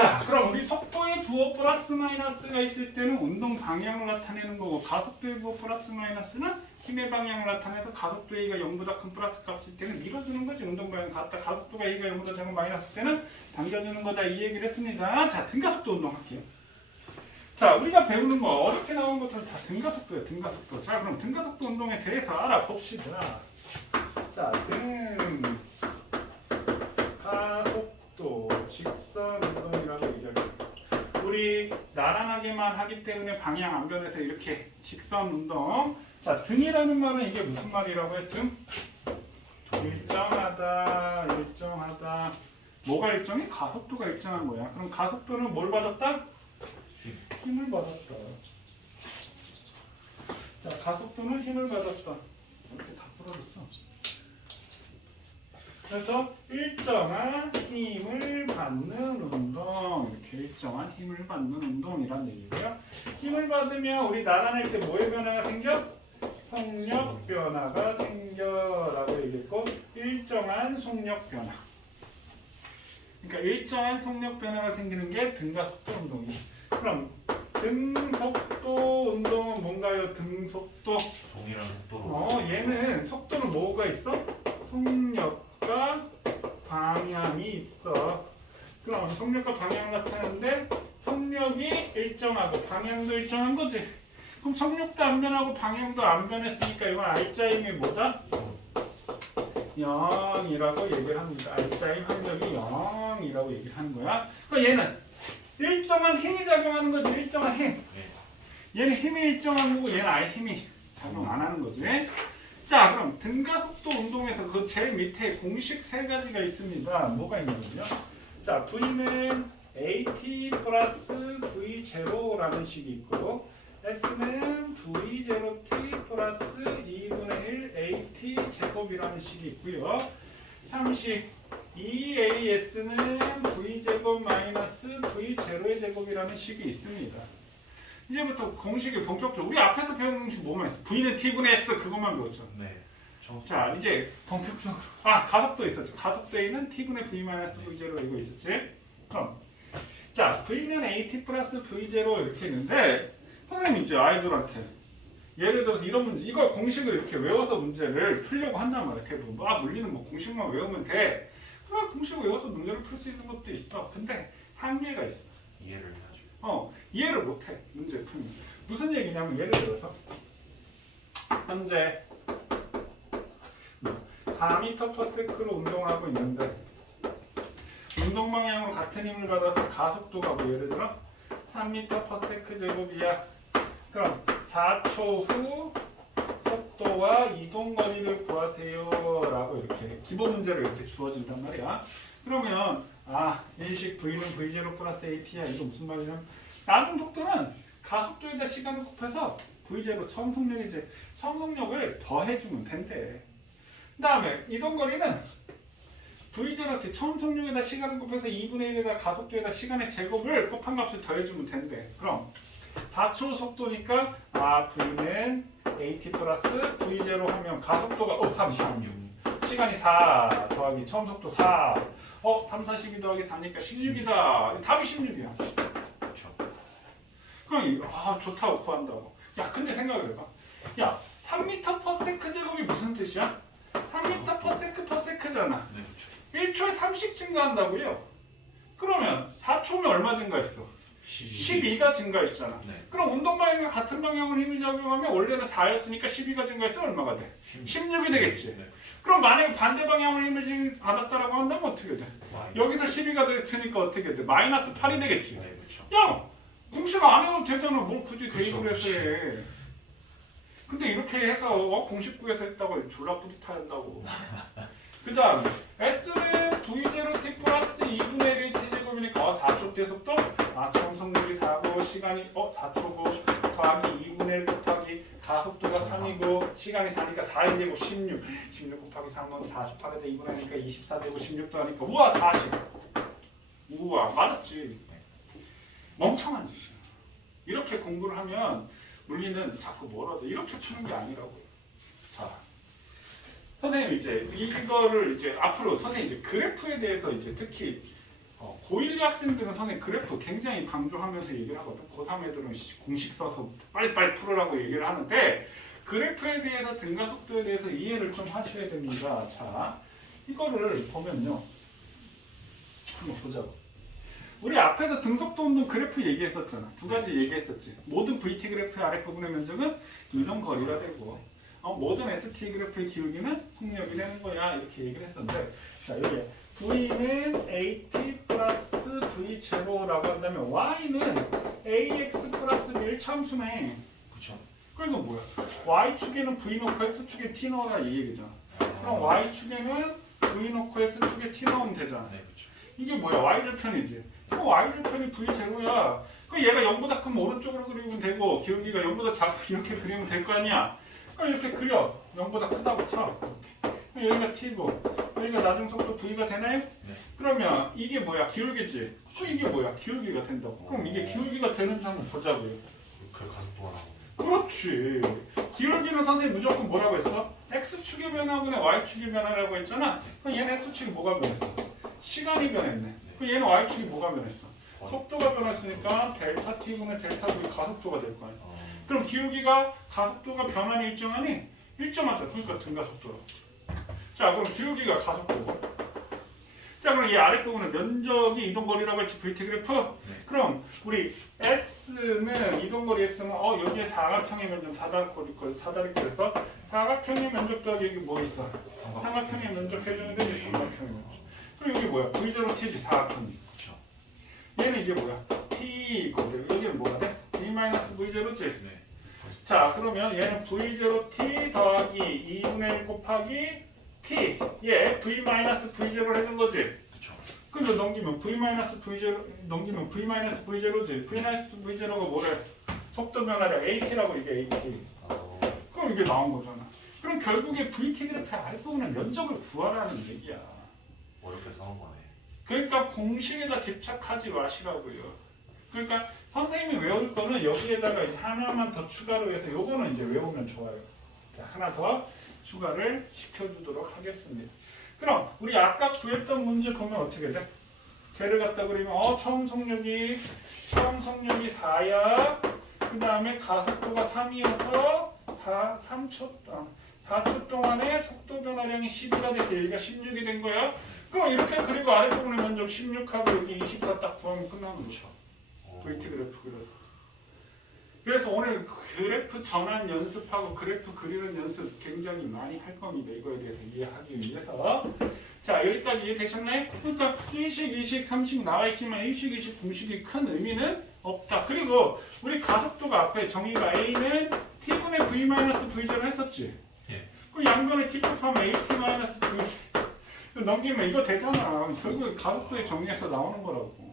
자, 그럼 우리 속도의 부호 플러스 마이너스가 있을 때는 운동 방향을 나타내는 거고, 가속도의 부호 플러스 마이너스는 힘의 방향을 나타내서 가속도 A가 0보다 큰 플러스 값일 때는 밀어주는 거지. 운동 방향 같다. 가속도가 A가 0보다 작은 마이너스 때는 당겨주는 거다. 이 얘기를 했습니다. 자, 등가속도 운동할게요. 자, 우리가 배우는 거 어렵게 나온 것들은 다 등가속도예요. 등가속도. 자, 그럼 등가속도 운동에 대해서 알아봅시다. 자, 등가속도 직선 운동이라고 얘기해요. 우리 나란하게만 하기 때문에 방향 안 변해서 이렇게 직선 운동. 자, 등이라는 말은 이게 무슨 말이라고 했죠? 일정하다, 일정하다. 뭐가 일정해? 가속도가 일정한 거야. 그럼 가속도는 뭘 받았다? 힘을 받았다. 자, 가속도는 힘을 받았다. 이렇게 다 풀어줬어. 그래서 일정한 힘을 받는 운동, 이렇게 일정한 힘을 받는 운동이란 얘기고요. 힘을 받으면 우리 나란할 때 뭐의 변화가 생겨? 속력 변화가 생겨라고 얘기했고, 일정한 속력 변화. 그러니까 일정한 속력 변화가 생기는 게 등가속도 운동이에요. 그럼 등속도 운동은 뭔가요? 등속도. 동일한 속도로. 얘는 속도는 뭐가 있어? 속력과 방향이 있어. 그럼 속력과 방향을 나타내는데 속력이 일정하고 방향도 일정한 거지. 그럼 속력도 안 변하고 방향도 안 변했으니까 이건 R자임이 뭐다? 0이라고 얘기를 합니다. R자임 항력이 0이라고 얘기를 하는 거야. 그럼 얘는 일정한 힘이 작용하는 거지. 일정한 힘. 얘는 힘이 일정한 거고 얘는 아예 힘이 작용 안 하는 거지. 자, 그럼 등가속도 운동에서 그 제일 밑에 공식 세 가지가 있습니다. 뭐가 있냐면요. 자, V는 AT 플러스 V0라는 식이 있고, S는 V0T 플러스 2분의 1 AT 제곱이라는 식이 있고요. 32AS는 V제곱 마이너스 V0의 제곱이라는 식이 있습니다. 이제부터 공식이 본격적으로 우리 앞에서 배운 공식 뭐만 했어? V는 T분의 S 그것만 배웠죠. 네. 자, 이제 본격적으로 가속도 있었죠. 가속도에는 T분의 V 마이너스 V0 이거 있었지. 그럼 자, V는 AT 플러스 V0 이렇게 있는데 선생님 이제 아이들한테 예를 들어서 이런 문제, 이거 공식을 이렇게 외워서 문제를 풀려고 한단 말이야. 대부분 물리는 뭐 공식만 외우면 돼. 그럼 공식을 외워서 문제를 풀 수 있는 것도 있어. 근데 한계가 있어. 이해를 해야죠. 이해를 못해. 문제 풀면. 무슨 얘기냐면 예를 들어서 현재 4m/s로 운동하고 있는데 운동 방향으로 같은 힘을 받아서 가속도가 뭐 예를 들어 3m/s 제곱이야. 그럼 4초 후 속도와 이동 거리를 구하세요 라고 이렇게 기본 문제를 이렇게 주어진단 말이야. 그러면 일식 V는 V0 플러스 AT야. 이거 무슨 말이냐면 나중 속도는 가속도에다 시간을 곱해서 V0 처음 속력이지. 처음 속력을 더해주면 된대. 그 다음에 이동 거리는 V0T 처음 속력에다 시간을 곱해서 2분의 1에다 가속도에다 시간의 제곱을 곱한 값을 더해주면 된대. 그럼 4초 속도니까 V는 AT 플러스 V0 하면 가속도가 36 시간이 4 더하기 처음 속도 4 3, 4, 12 더하기 4니까 16이다. 답이 16이야. 그렇죠. 그럼 좋다고 구한다고. 야, 근데 생각을 해봐. 야, 3m/s 제곱이 무슨 뜻이야? 3m/s/s잖아. 네, 그렇죠. 1초에 3씩 증가한다고요? 그러면 4초면 얼마 증가했어? 12가 증가했잖아. 네. 그럼 운동 방향과 같은 방향으로 힘이 작용하면 원래는 4였으니까 12가 증가해서 얼마가 돼? 16이 되겠지. 네, 그렇죠. 그럼 만약에 반대 방향으로 힘을 받았다라고 한다면 어떻게 돼? 여기서 12가 됐으니까 어떻게 돼? 마이너스 8이 되겠지. 네, 그렇죠. 야! 공식 안 해도 되잖아. 뭘 굳이 그쵸, 대입을 해서 해. 근데 이렇게 해서 공식구에서 했다고 졸라 뿌듯해한다고. 그 다음 S는 V0T 플러스 2분의 1 T제곱이니까 4초 대 속도 처음 속력이 4고 시간이 4초고 더하기 2분의 1 곱하기 가속도가 3이고 시간이 4니까 4이 되고 16 곱하기 3은 48에 대 2분의 1이니까 24 되고 16도 하니까 우와 40 우와 맞았지. 멍청한 짓이야. 이렇게 공부를 하면 물리는 자꾸 뭐라도 이렇게 추는 게 아니라고요. 자, 선생님 이제 이거를 이제 앞으로 선생님 이제 그래프에 대해서 이제 특히 고1 학생들은 선생님 그래프 굉장히 강조하면서 얘기를 하거든. 고3 애들은 공식 써서 빨리빨리 풀으라고 얘기를 하는데 그래프에 대해서 등가속도에 대해서 이해를 좀 하셔야 됩니다. 자, 이거를 보면요. 한번 보자고. 우리 앞에서 등속도 운동 그래프 얘기했었잖아. 두 가지 얘기했었지. 모든 VT 그래프의 아랫부분의 면적은 이동 거리가 되고 모든 ST 그래프의 기울기는 속력이 되는 거야. 이렇게 얘기를 했었는데 자, 여기 V는 AT 플러스 V0라고 한다면 Y는 AX 플러스 1 참수네. 그쵸. 그러니까 뭐야? Y축에는 V 넣고 X축에 T 넣어라 이 얘기잖아. 그럼 Y축에는 V 넣고 X축에 T 넣으면 되잖아. 네, 그쵸. 이게 뭐야? Y절편이지. 그럼 Y절편이 V0야. 그럼 얘가 0보다 크면 오른쪽으로 그리면 되고 기울기가 0보다 작고 이렇게 그리면 될 거 아니야. 그럼 이렇게 그려. 0보다 크다고 쳐. 여기가 T고 여기가 나중 속도 V가 되나요? 네. 그러면 이게 뭐야? 기울기지? 그럼 이게 뭐야? 기울기가 된다고. 그럼 이게 기울기가 되는지 한번 보자고요. 그 가속도가 나오고. 그렇지. 기울기는 선생님 무조건 뭐라고 했어? X축의 변화분의 Y축의 변화라고 했잖아. 그럼 얘는 X축이 뭐가 변했어? 시간이 변했네. 그럼 얘는 Y축이 뭐가 변했어? 속도가 변했으니까 델타 T분의 델타 V 가속도가 될 거 아니야. 그럼 기울기가 가속도가 변환이 일정하니? 일정하죠. 그러니까 등가속도로. 자, 그럼 기울기가 가속도고. 자, 그럼 이 아랫부분은 면적이 이동거리라고 했지, VT 그래프? 네. 그럼 우리 S는 이동거리 S는 여기에 사각형의 면적, 사다리꼴에서 사각형의 면적 더하기 여기 뭐 있어? 삼각형의 면적 해주면 되지, 삼각형의 면적. 그럼 여기 뭐야? V0 T지, 사각형이. 그쵸. 얘는 이게 뭐야? T고, 여기는 뭐가 돼? V-V0지? 네. 자, 그러면 얘는 V0T 더하기 2분의 1 곱하기 T, 얘 V-V0를 해준 거지? 그쵸. 그럼 넘기면 V-V0, 넘기면 V-V0지? V-V0가 뭐래? 속도 변화량 AT라고 이게 AT. 그럼 이게 나온 거잖아. 그럼 결국에 VT 그래프의 아랫부분의 면적을 구하라는 얘기야. 어렵게 써온 거네. 그러니까 공식에다 집착하지 마시라고요. 그러니까 선생님이 외울 거는 여기에다가 이제 하나만 더 추가로 해서 요거는 이제 외우면 좋아요. 자, 하나 더 추가를 시켜주도록 하겠습니다. 그럼 우리 아까 구했던 문제 보면 어떻게 돼? 걔를 갖다 그리면 처음 속력이 4야. 그 다음에 가속도가 3이어서 4초 동안에 속도 변화량이 10이가 돼서 여기가 16이 된 거야. 그럼 이렇게 그리고 아랫부분의 면적 16하고 여기 24 딱 구하면 끝나는 거죠. VT 그래프 그려서. 그래서 오늘 그래프 전환 연습하고 그래프 그리는 연습 굉장히 많이 할 겁니다. 이거에 대해서 이해하기 위해서. 자, 여기까지 이해되셨나요? 그러니까 1식, 2식, 3식 나와 있지만 1식, 2식 공식이 큰 의미는 없다. 그리고 우리 가속도가 앞에 정의가 A는 T분의 V-V0 했었지? 예. 그 양변에 T 곱하면 AT-V 넘기면 이거 되잖아. 결국 가속도의 정의에서 나오는 거라고.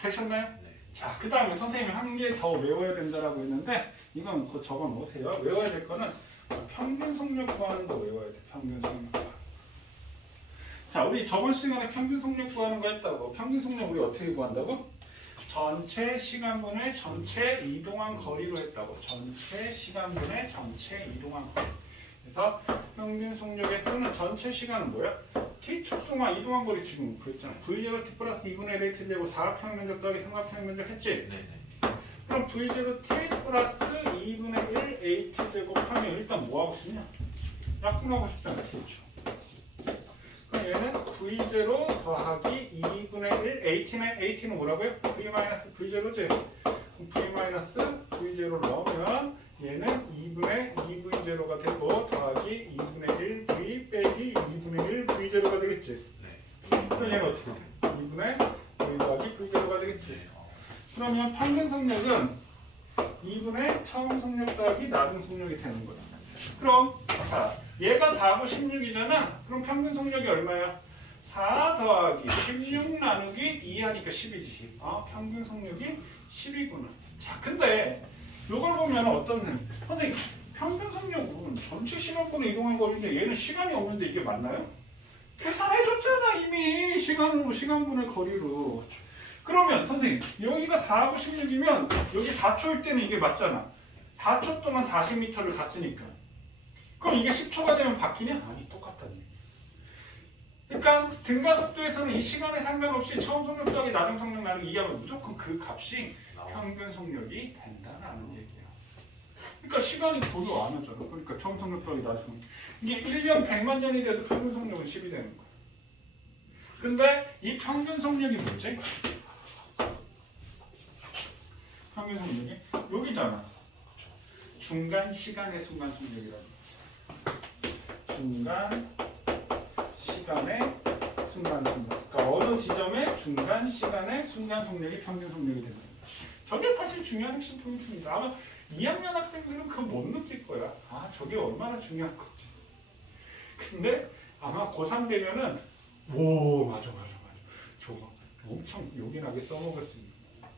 되셨나요? 네. 자, 그 다음에 선생님이 한 개 더 외워야 된다라고 했는데 이건 곧 적어 놓으세요. 외워야 될 거는 평균 속력 구하는 거 외워야 돼. 평균 속력 구하는 거. 자, 우리 저번 시간에 평균 속력 구하는 거 했다고. 평균 속력 우리 어떻게 구한다고? 전체 시간분의 전체 이동한 거리로 했다고. 전체 시간분의 전체 이동한 거리. 그래서 평균 속력에 쓰는 전체 시간은 뭐야? T초 동안 이동한 거리 지금 그랬잖아. V0T 플러스 2분의 1 AT 되고 사각형 면적 더하기 삼각형 면적 했지? 네네. 그럼 V0T 플러스 2분의 1 AT 제곱하면 일단 뭐 하고 싶냐? 약분하고 싶잖아. T초. 그럼 얘는 V0 더하기 2분의 1 AT는 뭐라고요? V-V0지? V-V0를 넣으면 얘는 2분의 2V0가 되고 더하기 2분의 1 V 빼기 2분의 1 V0가 되겠지? 네. 그럼 얘는 어떻게 돼? 2분의 V 더하기 V0가 되겠지? 네. 그러면 평균 속력은 2분의 처음 속력 더하기 나중 속력이 되는 거야. 그럼 자, 얘가 4고 16이잖아? 그럼 평균 속력이 얼마야? 4 더하기 16 나누기 2 하니까 10이지. 평균 속력이 10이구나. 자, 근데 이걸 보면 선생님, 평균 속력은 전체 시간분의 이동한 거리인데 얘는 시간이 없는데 이게 맞나요? 계산해줬잖아 이미 시간분의 거리로. 그러면 선생님 여기가 4하고 16이면 여기 4초일 때는 이게 맞잖아. 4초 동안 40m를 갔으니까. 그럼 이게 10초가 되면 바뀌냐? 아니 똑같다니. 그러니까 등가속도에서는 이 시간에 상관없이 처음 속력 더하기 나중 속력 나누기 2하면 무조건 그 값이 나와. 평균 속력이 된다는 얘기야. 그러니까 시간이 고려 안 하잖아. 그러니까 처음 속력 더하기 나중 속력. 이게 1년 100만 년이 돼도 평균 속력은 10이 되는 거야. 근데 이 평균 속력이 뭐지? 평균 속력이 여기잖아. 중간 시간의 순간 속력이라는 거야. 중간 시간의 순간 속력. 그러니까 어느 지점의 중간 시간의 순간 속력이 평균 속력이 되는 거야. 저게 사실 중요한 핵심 포인트입니다. 아마 2학년 학생들은 그거 못 느낄 거야. 아, 저게 얼마나 중요한 거지. 근데 아마 고3 되면은 오, 맞아. 저거 엄청 요긴하게 써먹을 수 있는 거야.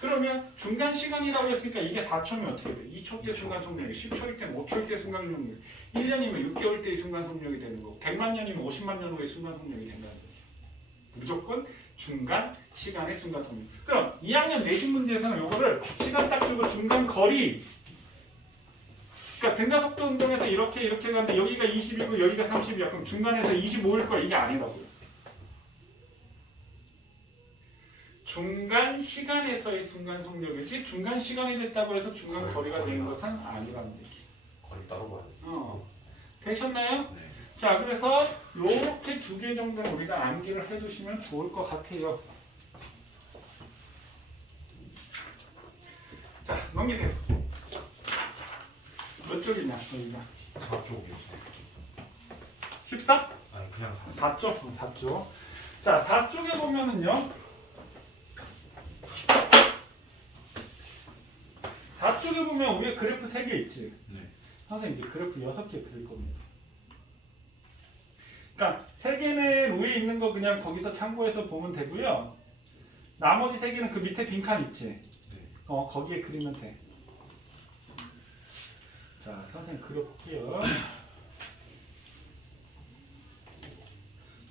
그러면 중간 시간이라고 했으니까 이게 4초면 어떻게 돼? 2초 때 순간 속력이, 10초일 때는 5초일 때 순간 속력이, 1년이면 6개월 때의 순간 속력이 되는 거고, 100만 년이면 50만 년 후의 순간 속력이 된다는 거죠. 무조건 중간 시간의 순간 속력. 그럼 2학년 내신 문제에서는 요거를 시간 딱 주고 중간 거리, 그러니까 등가속도 운동에서 이렇게 가는데 여기가 20이고 여기가 30이야. 그럼 중간에서 25일 거야. 이게 아니라고요. 중간 시간에서의 순간 속력이지 중간 시간이 됐다고 해서 중간 거리가 되는 것은 아니라는 얘기. 거리 따로 봐야 돼. 되셨나요? 네. 자, 그래서 이렇게 두 개 정도는 우리가 암기를 해두시면 좋을 것 같아요. 자, 넘기세요. 몇 쪽이냐, 여기가? 4쪽이요. 14? 아니 그냥 4. 4쪽? 4쪽. 자, 4쪽에 보면은요. 4쪽에 보면 위에 그래프 3개 있지. 네. 선생님 이제 그래프 6개 그릴 겁니다. 그러니까 3개는 위에 있는 거 그냥 거기서 참고해서 보면 되고요. 나머지 3개는 그 밑에 빈칸 있지. 네. 거기에 그리면 돼. 자, 선생님 그려볼게요.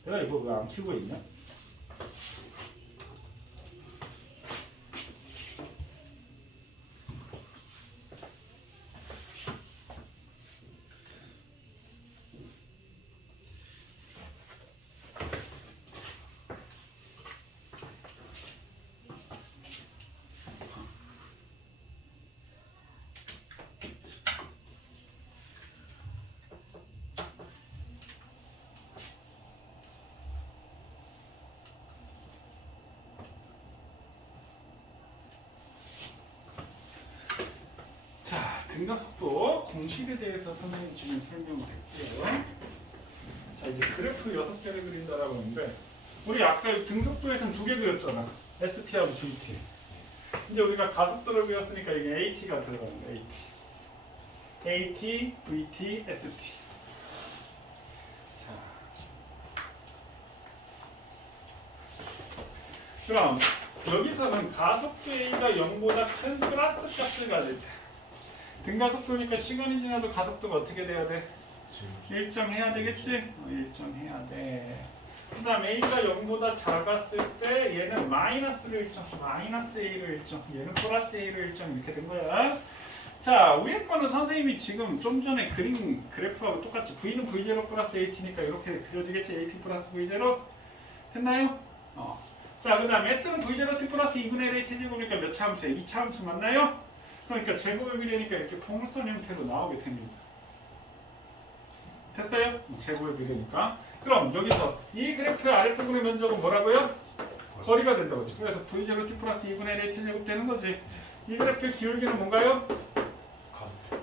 내가 이거 왜 안 키우고 있냐? 자, 등가속도 공식에 대해서 선생님 지금 설명드릴게요. 자, 이제 그래프 6개를 그린다라고 하는데 우리 아까 등속도에서는 2개 그렸잖아. ST하고 VT. 이제 우리가 가속도를 배웠으니까 이게 AT가 들어가는 거야. AT, VT, ST. 자, 그럼 여기서는 가속도 A가 0보다 큰 플러스 값을 가질 때 등가속도니까 시간이 지나도 가속도가 어떻게 돼야 돼? 일정해야 되겠지? 일정해야 돼. 그 다음 A가 0보다 작았을 때 얘는 마이너스를 일정, 마이너스 A를 일정, 얘는 플러스 A를 일정 이렇게 된 거야. 자, 위에 거는 선생님이 지금 좀 전에 그린 그래프하고 똑같이 V는 V0 플러스 AT니까 이렇게 그려지겠지? AT 플러스 V0 됐나요? 자, 그 다음 S는 V0T 플러스 2분의 1 AT 제곱이니까 몇 차 함수예요? 2차 함수 맞나요? 그러니까 제곱의 비례니까 이렇게 포물선 형태로 나오게 됩니다. 됐어요? 제곱의 비례니까. 그럼 여기서 이 그래프의 아랫부분의 면적은 뭐라고요? 거리가 된다고 했죠. 그래서 V0T 플러스 2분의 1 AT 제곱 되는 거지. 이 그래프의 기울기는 뭔가요?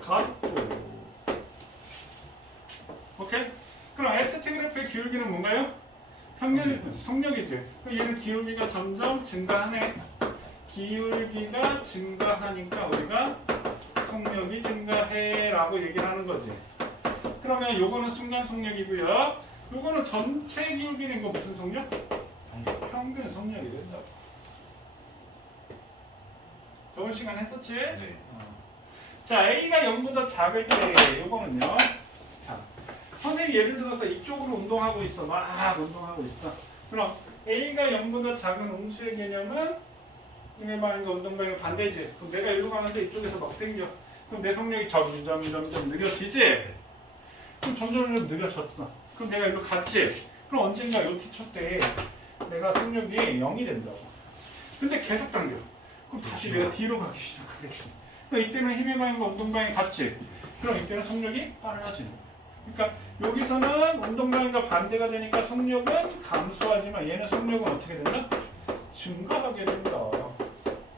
가속도. 오케이? 그럼 ST 그래프의 기울기는 뭔가요? 평균 속력이지. 그럼 얘는 기울기가 점점 증가하네. 기울기가 증가하니까 우리가 속력이 증가해라고 얘기를 하는 거지. 그러면 요거는 순간 속력이고요. 요거는 전체 기울기는 거 무슨 속력? 평균 속력이 된다고. 저번 시간 했었지? 네. 자, A가 0보다 작을 때 요거는요. 자, 선생님 예를 들어서 이쪽으로 운동하고 있어. 막 운동하고 있어. 그럼 A가 0보다 작은 음수의 개념은 이메 방향과 운동 방향 반대지. 그럼 내가 이리로 가는데 이쪽에서 막 당겨. 그럼 내 속력이 점점 느려지지? 그럼 점점 느려졌어. 그럼 내가 이리로 갔지? 그럼 언젠가 요 t초 때 내가 속력이 0이 된다고. 근데 계속 당겨. 그럼 다시 내가 뒤로 가기 시작하겠지. 그럼 이때는 힘의 방향과 운동 방향이 같지. 그럼 이때는 속력이 빨라지는 거야. 그러니까 여기서는 운동 방향과 반대가 되니까 속력은 감소하지만 얘는 속력은 어떻게 된다? 증가하게 된다.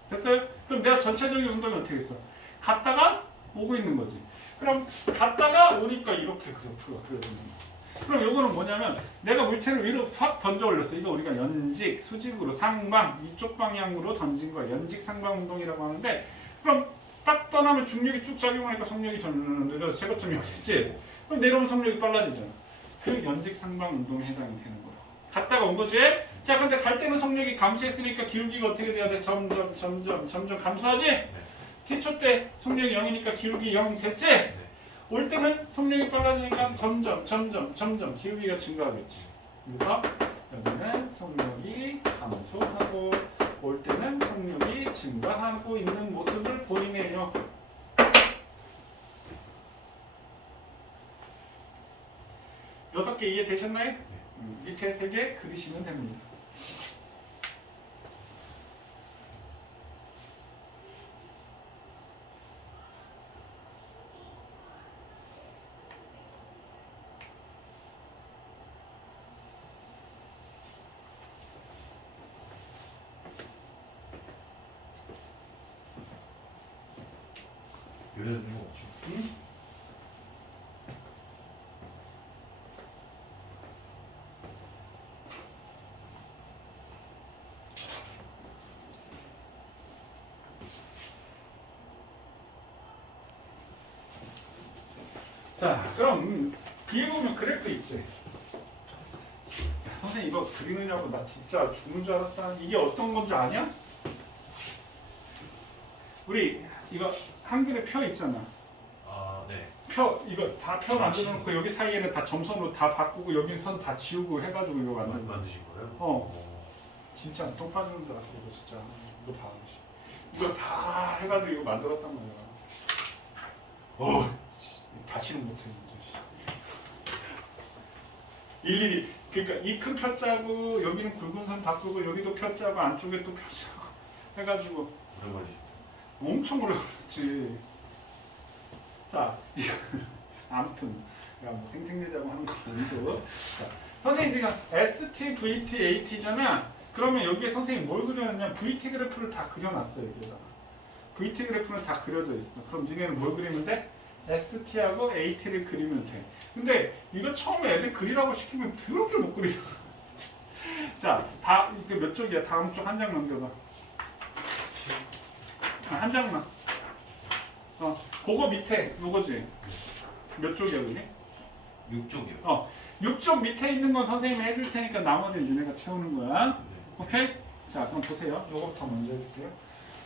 됐어요? 그럼 내가 전체적인 운동이 어떻게 됐어? 갔다가 오고 있는 거지. 그럼 갔다가 오니까 이렇게 그래프가 그려지는 거야. 그럼 요거는 뭐냐면 내가 물체를 위로 확 던져 올렸어. 이거 우리가 연직, 수직으로, 상방, 이쪽 방향으로 던진 거야. 연직 상방 운동이라고 하는데 그럼 딱 떠나면 중력이 쭉 작용하니까 속력이 점점 늘어서 최고점이 오겠지. 그럼 내려오면 속력이 빨라지잖아. 그 연직 상방 운동에 해당이 되는 거야. 갔다가 온 거지? 자, 근데 갈 때는 속력이 감소했으니까 기울기가 어떻게 돼야 돼? 점점 감소하지? t초 때 속력이 0이니까 기울기 0 됐지? 올 때는 속력이 빨라지니까 점점 기울기가 증가하겠지. 그래서 여기는 속력이 감소하고 올 때는 속력이 증가하고 있는 모습을 보이네요. 여섯 개 이해되셨나요? 밑에 3개 그리시면 됩니다. 요새는 이거 없죠. 응? 자, 그럼 뒤에 보면 그래프 있지? 야, 선생님 이거 그리느냐고 나 진짜 죽는 줄 알았다. 이게 어떤 건지 아냐? 우리 이거 한글에 표 있잖아. 아, 네. 표 이거 다 표 만들어 놓고 여기 사이에는 다 점선으로 다 바꾸고 여기 선 다 지우고 해가지고 이거 만든 거. 만드신 거예요? 진짜 똥 빠지는 줄 알았어 이거 진짜. 이거 봐. 이거 다 해가지고 이거 만들었단 말이야. 다시는 못해 이제. 일일이 그러니까 이 큰 표 짜고 여기는 굵은 선 바꾸고 여기도 표 짜고 안쪽에 또 표 짜고 해가지고 오랜만이시. 엄청 오래 걸렸지. 자, 이거 아무튼 야, 뭐 생생내자고 하는 건 아니고. 자, 선생님 지금 ST, VT, AT잖아. 그러면 여기에 선생님 뭘 그려놨냐? VT 그래프를 다 그려놨어 여기다가. VT 그래프는 다 그려져 있어. 그럼 니네는 뭘 그리면 돼? ST하고 AT를 그리면 돼. 근데 이거 처음에 애들 그리라고 시키면 더럽게 못 그려. 자, 이게 몇 쪽이야? 다음 쪽 한 장 넘겨봐. 한 장만. 그거 밑에 요거지. 몇 쪽이야 그게? 6쪽이요. 6쪽 밑에 있는 건 선생님이 해줄 테니까 나머지는 니네가 채우는 거야. 오케이? 자, 그럼 보세요. 요거부터 먼저 해줄게요.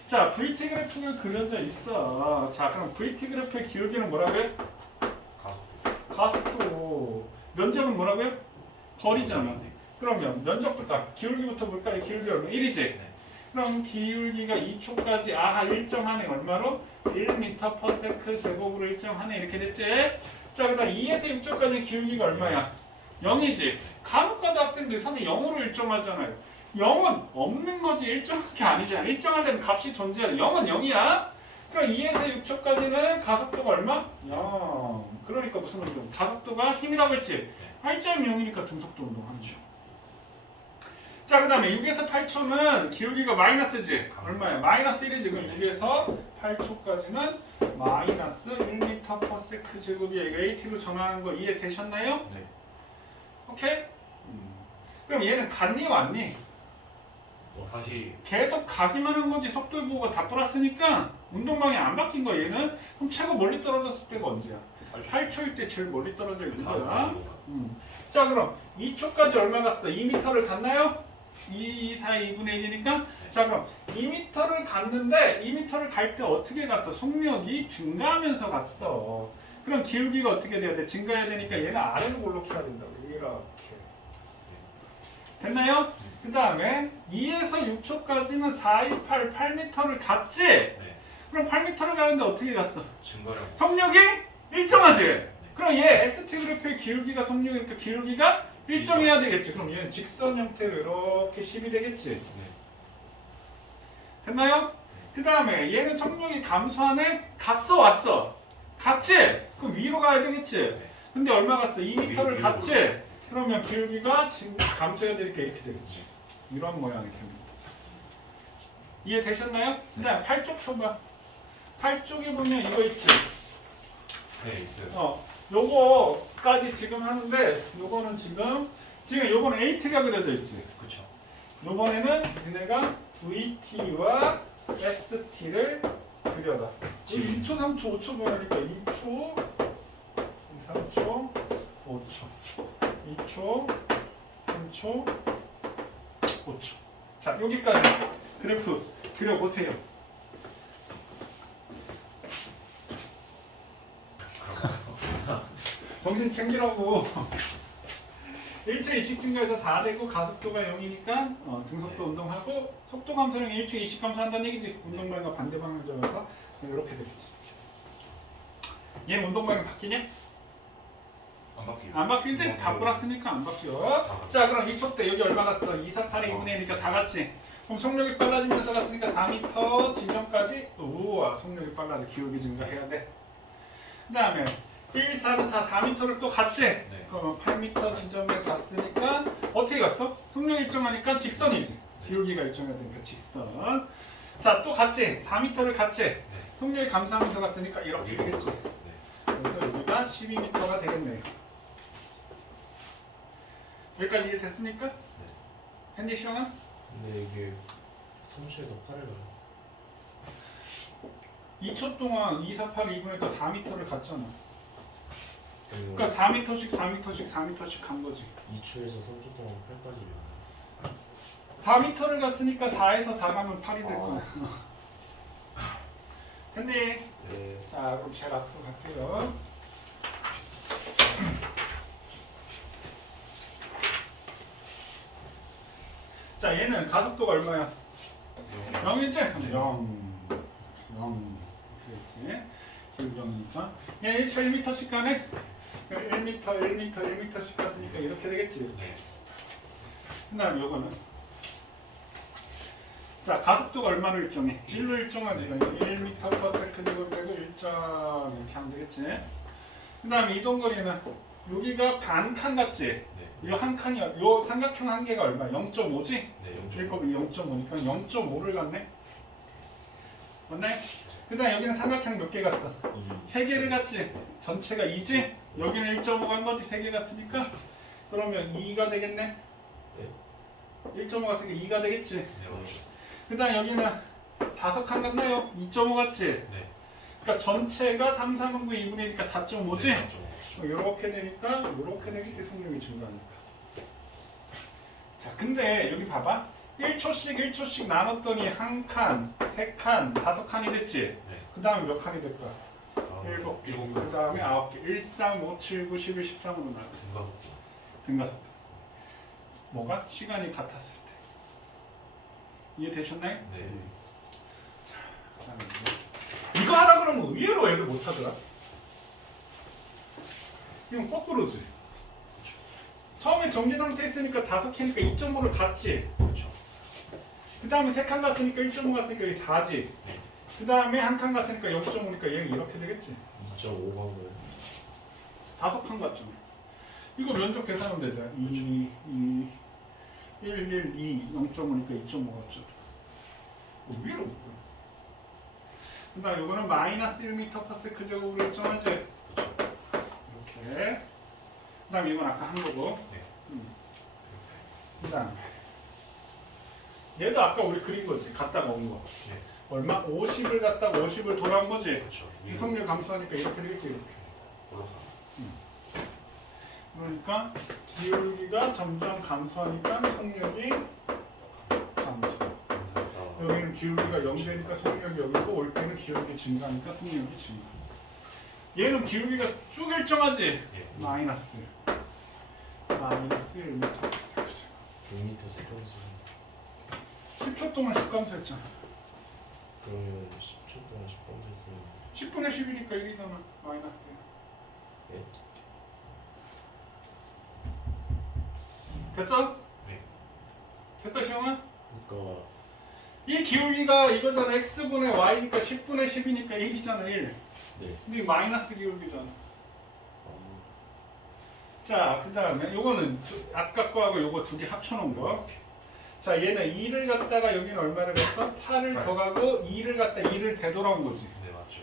자, VT 그래프가 그려져 있어. 자, 그럼 VT 그래프의 기울기는 뭐라고요? 가속도. 면적은 뭐라고요? 거리잖아. 그러면 면적부터 기울기부터 볼까요? 기울기 얼마? 1이지? 그럼 기울기가 2초까지 일정하네. 얼마로? 1m/s 제곱으로 일정하네. 이렇게 됐지? 자, 그 다음 2에서 6초까지 기울기가 얼마야? 0이지? 간혹가다 학생들 선생님 0으로 일정하잖아요. 0은 없는 거지 일정한 게 아니잖아. 일정하려면 값이 존재하는 0은 0이야. 그럼 2에서 6초까지는 가속도가 얼마? 0. 그러니까 무슨 말이야? 가속도가 힘이라고 했지? 8.0이니까 등속도 운동하는 거죠. 자, 그 다음에 6에서 8초는 기울기가 마이너스지? 얼마야? 마이너스 1이지. 그럼 6에서 8초까지는 마이너스 1m/s 제곱이 AT로 전환하는 거 이해되셨나요? 네. 오케이? 그럼 얘는 갔니 왔니? 다시 계속 가기만 한 거지. 속도 보고가 다 플러스니까 운동 방향 안 바뀐 거야 얘는. 그럼 최고 멀리 떨어졌을 때가 언제야? 8초일 때 제일 멀리 떨어져 있는 거야. 자, 그럼 2초까지 얼마 갔어? 2m를 갔나요? 2, 4, 2분의 1이니까. 자, 그럼 2m를 갔는데 2m를 갈 때 어떻게 갔어? 속력이 증가하면서 갔어. 그럼 기울기가 어떻게 돼야 돼? 증가해야 되니까 얘는 아래로 올라가야 된다고. 이렇게. 됐나요? 그 다음에 2에서 6초까지는 4, 2, 8m를 갔지? 네. 그럼 8m를 가는데 어떻게 갔어? 증가량. 속력이 일정하지? 그럼 얘 ST 그래프의 기울기가 속력이니까 기울기가 일정해야 되겠지. 그럼 얘는 직선 형태로 이렇게 10이 되겠지. 네. 됐나요? 그 다음에 얘는 속력이 감소하네? 갔어 왔어? 갔지? 그럼 위로 가야 되겠지? 네. 근데 얼마 갔어? 2m를 위로 갔지? 올라가요. 그러면 기울기가 지금 감소해야 되니까 이렇게 되겠지. 이런 모양이 됩니다. 이해되셨나요? 그 다음 팔 쪽 쳐봐. 팔 쪽에 보면 이거 있지? 네, 있어요. 요거까지 지금 하는데 요거는 지금 요거는 AT가 그려져 있지. 그렇죠. 요번에는 얘네가 VT와 ST를 그려라. 지금. 2초, 3초, 5초 보니까 2초, 3초, 5초, 2초, 3초, 5초. 자, 여기까지 그래프 그려보세요. 정신 챙기라고. 1초 20 증가해서 4 되고 가속도가 0이니까 등속도 운동하고 속도 감소량 1초 20 감소한다는 얘기지. 운동 방향과 반대 방향을 잡아서 이렇게 되겠지. 얘는 운동 방향 바뀌냐? 안 바뀌고. 안 바뀌지? 다 플러스니까 안 바뀌어. 자, 그럼 2초 때 여기 얼마 갔어? 248의 2분의 1이니까 다 같지? 그럼 속력이 빨라지면서 갔으니까 4m 지점까지 우와 속력이 빨라져. 기울기 증가해야 돼. 그 다음에 1, 4, 4, 4m를 또 갔지? 네. 그럼 8m 지점에 갔으니까 어떻게 갔어? 속력이 일정하니까 직선이지. 기울기가 일정해야 되니까 직선. 자, 또 갔지? 4m를 갔지? 네. 속력이 감소하면서 갔으니까 이렇게 되겠지. 네. 그래서 여기가 12m가 되겠네요. 여기까지 이해됐습니까? 네. 핸디션은? 근데 이게 3초에서 8을 가요. 2초 동안 2, 4, 8, 2분의 4m를 갔잖아. 그러니까 그러니까 4m씩 4m씩 4m씩 간 거지. 2초에서 3초 동안 8까지 4m를 갔으니까 4에서 4 가면 8이 될 아. 거야. 근데 네. 자, 그럼 제일 앞으로 갈게요. 자, 얘는 가속도가 얼마야? 0이지? 0. 0. 그렇지. 지금 0이니까. 얘 1초 1m씩 가네? 1m, 1m, 1m씩 갔으니까 이렇게 되겠지. 네. 그 다음 요거는. 자, 가속도가 얼마를 일정해? 1로 일정하니까 1m per 세컨드 되고 1점 이렇게 하면 되겠지. 그 다음에 이동거리는 여기가 반 칸 같지? 네. 이 한 칸이야. 요 삼각형 한 개가 얼마? 0.5지? 네. 1곱이 0.5니까 0.5를 갔네? 맞네? 그 다음 여기는 삼각형 몇 개 갔어? 3개를 갔지? 전체가 2지? 여기는 1.5 간 거지? 3개 갔으니까? 그러면 2가 되겠네? 1.5 같으니까 2가 되겠지? 네. 그 다음 여기는 5칸 갔나요? 2.5 갔지? 네. 그러니까 전체가 3, 4분의 2분의니까 4.5지? 네. 이렇게 되니까 이렇게 되겠지 속력이 증가하니까. 자, 근데 여기 봐봐. 1초씩 1초씩 나눴더니 한 칸, 세 칸, 5칸이 됐지? 네. 그 다음에 몇 칸이 될 거야? 아, 7개. 일곱 그 다음에 9개. 1, 3, 5, 7, 9, 11, 13으로 나눠. 등가속도. 등가속도. 뭐가? 시간이 같았을 때. 이해되셨나요? 네. 그다음에 이거 하라 그러면 의외로 애들 못하더라. 이건 거꾸로지. 처음에 정지 상태 있으니까 5칸이니까 2.5를 갔지. 그렇죠. 그 다음에 3칸 갔으니까 1.5 갔으니까 여기 4지. 네. 그 다음에 한 칸 갔으니까 0.5니까 얘는 이렇게 되겠지. 2.5 가고요. 5칸 갔잖아. 이거 면적 계산하면 되잖아. 2, 2, 1, 1, 2, 0.5니까 2.5 갔죠. 위로 못 보여. 그 다음 이거는 마이너스 1m per 세컨드 제곱으로 일정하지. 이렇게. 그 다음 이건 아까 한 거고. 네. 그 다음 얘도 아까 우리 그린 거지. 갔다가 온 거. 네. 얼마? 50을 갔다가 50을 돌아온 거지. 그렇죠. 이 속력 감소하니까 이렇게 되겠지. 이렇게. 올라가. 그러니까 기울기가 점점 감소하니까 속력이 감소. 여기는 기울기가 0 되니까 속력이 여기고 올 때는 기울기 증가하니까 속력이 증가. 얘는 기울기가 쭉 일정하지? 예. 마이너스 1m per 세컨드. 6m 스쿼트. 10초 동안 10 감소했잖아. 그러면 10초 동안 10번 했으면 10분의 10이니까 1이잖아. 마이너스 1. 네. 됐어? 네. 됐어 시영아? 그러니까 이 기울기가 이거잖아. x분의 y니까 10분의 10이니까 1이잖아 1. 네. 근데 이 마이너스 기울기잖아. 어, 자, 그 다음에 요거는 아까 거하고 요거 두 개 합쳐놓은 거. 자, 얘는 2를 갖다가 여기는 얼마를 했어? 8을 팔. 더가고 2를 갖다 2를 되돌아온 거지. 네 맞죠.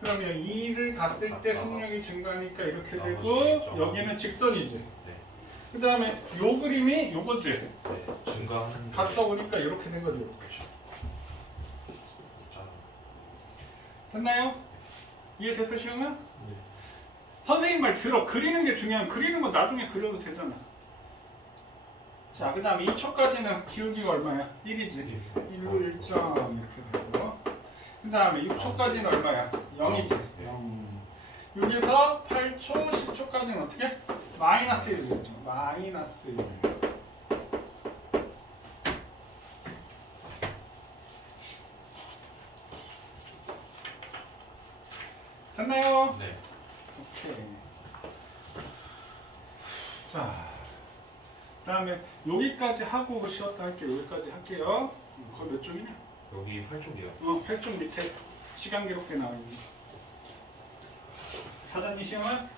그러면 2를 갔을 때 속력이 증가하니까 이렇게 나머지 되고 점. 여기는 직선이지. 네. 그 다음에 요 그림이 요거지. 네. 증가하는. 갔다 오니까 이렇게 된 거지. 그렇죠. 자. 됐나요? 이해됐어 시영아? 네. 선생님 말 들어. 그리는 게 중요한. 그리는 건 나중에 그려도 되잖아. 자, 그 다음에 2초까지는 기울기가 얼마야? 1이지. 1로 1점 이렇게 되고. 그 다음에 6초까지는 얼마야? 0이지. 네. 0. 여기서 8초, 10초까지는 어떻게? 마이너스 1이죠. 마이너스 1. 됐나요? 네. 오케이. 자, 그다음에 여기까지 하고 쉬었다 할게요. 여기까지 할게요. 거기 몇 쪽이냐? 여기 8쪽이요. 8쪽 밑에 시간 기록에 나와 있는. 사단지 시험은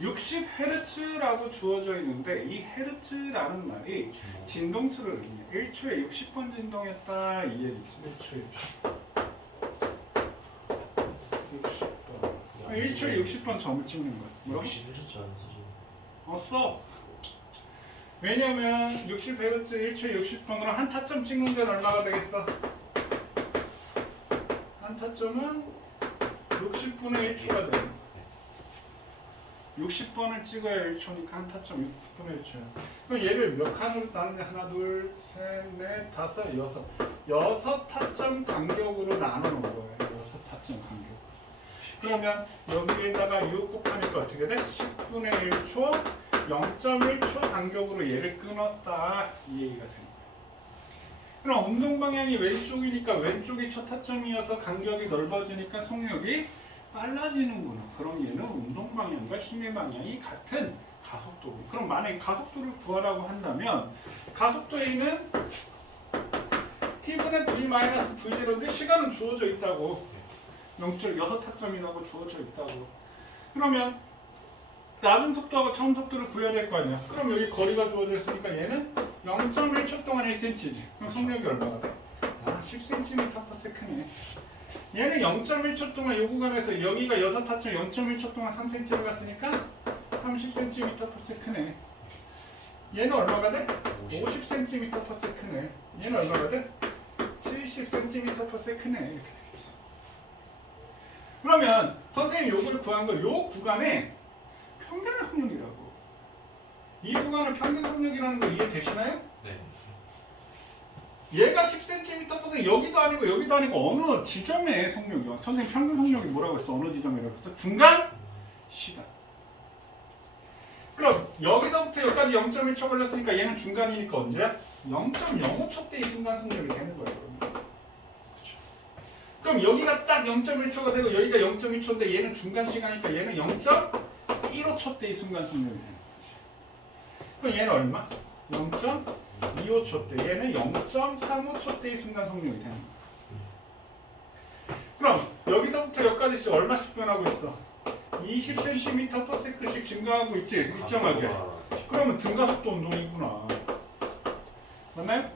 60Hz라고 주어져 있는데 이 헤르츠라는 말이 진동수를 의미해. 1초에 60번 진동했다 이 얘기지. 1초에 60번. 1초에 60번 점을 찍는 거야. 뭐라고? 61초 안 쓰죠. 써. 왜냐면 60Hz 1초에 60번으로 한 타점 찍는 데는 얼마가 되겠어? 한 타점은 60분의 1초가 돼. 60번을 찍어야 1초니까 한 타점 60분의 1초야. 그럼 얘를 몇 칸으로 나누냐? 하나, 둘, 셋, 넷, 다섯, 여섯. 6타점 간격으로 나누는 거예요. 6타점 간격. 그러면 여기에다가 6 곱하니까 어떻게 돼? 10분의 1초, 0.1초 간격으로 얘를 끊었다. 이 얘기가 되는 거예요. 그럼 운동 방향이 왼쪽이니까 왼쪽이 첫 타점이어서 간격이 넓어지니까 속력이 빨라지는구나. 그럼 얘는 운동 방향과 힘의 방향이 같은 가속도. 그럼 만약에 가속도를 구하라고 한다면 가속도 A는 t분의 v-v0인데 시간은 주어져 있다고. 0.6타점이라고 주어져 있다고. 그러면 낮은 속도하고 처음 속도를 구해야 될 거 아니야. 그럼 여기 거리가 주어져 있으니까 얘는 0.1초 동안 1cm지. 그럼 속력이 얼마가 돼? 10cm/s네. 얘는 0.1초 동안 요 구간에서 여기가 6타점 0.1초 동안 3cm를 갔으니까 30cm/s네. 얘는 얼마가 돼? 50cm/s네. 얘는 얼마가 돼? 70cm/s네. 그러면 선생님이 요거를 구한 거 요 구간에 평균 속력이라고. 이 구간은 평균 속력이라는 거 이해되시나요? 네. 얘가 10cm/s 여기도 아니고 여기도 아니고 어느 지점의 속력이야. 선생님 평균 속력이 뭐라고 했어? 어느 지점이라고 했어? 중간 시간. 그럼 여기서부터 여기까지 0.1초 걸렸으니까 얘는 중간이니까 언제야? 0.05초 때의 순간 속력이 되는 거예요. 그럼 여기가 딱 0.1초가 되고 여기가 0.1초인데 얘는 중간 시간이니까 얘는 0.15초 때의 순간 속력이 되는 거지. 그럼 얘는 얼마? 0.25초 때. 얘는 0.35초 때의 순간 속력이 되는 거야. 그럼 여기서부터 여기까지 얼마씩 변하고 있어? 20cm/s씩 증가하고 있지? 일정하게. 그러면 등가속도 운동이구나. 맞나요?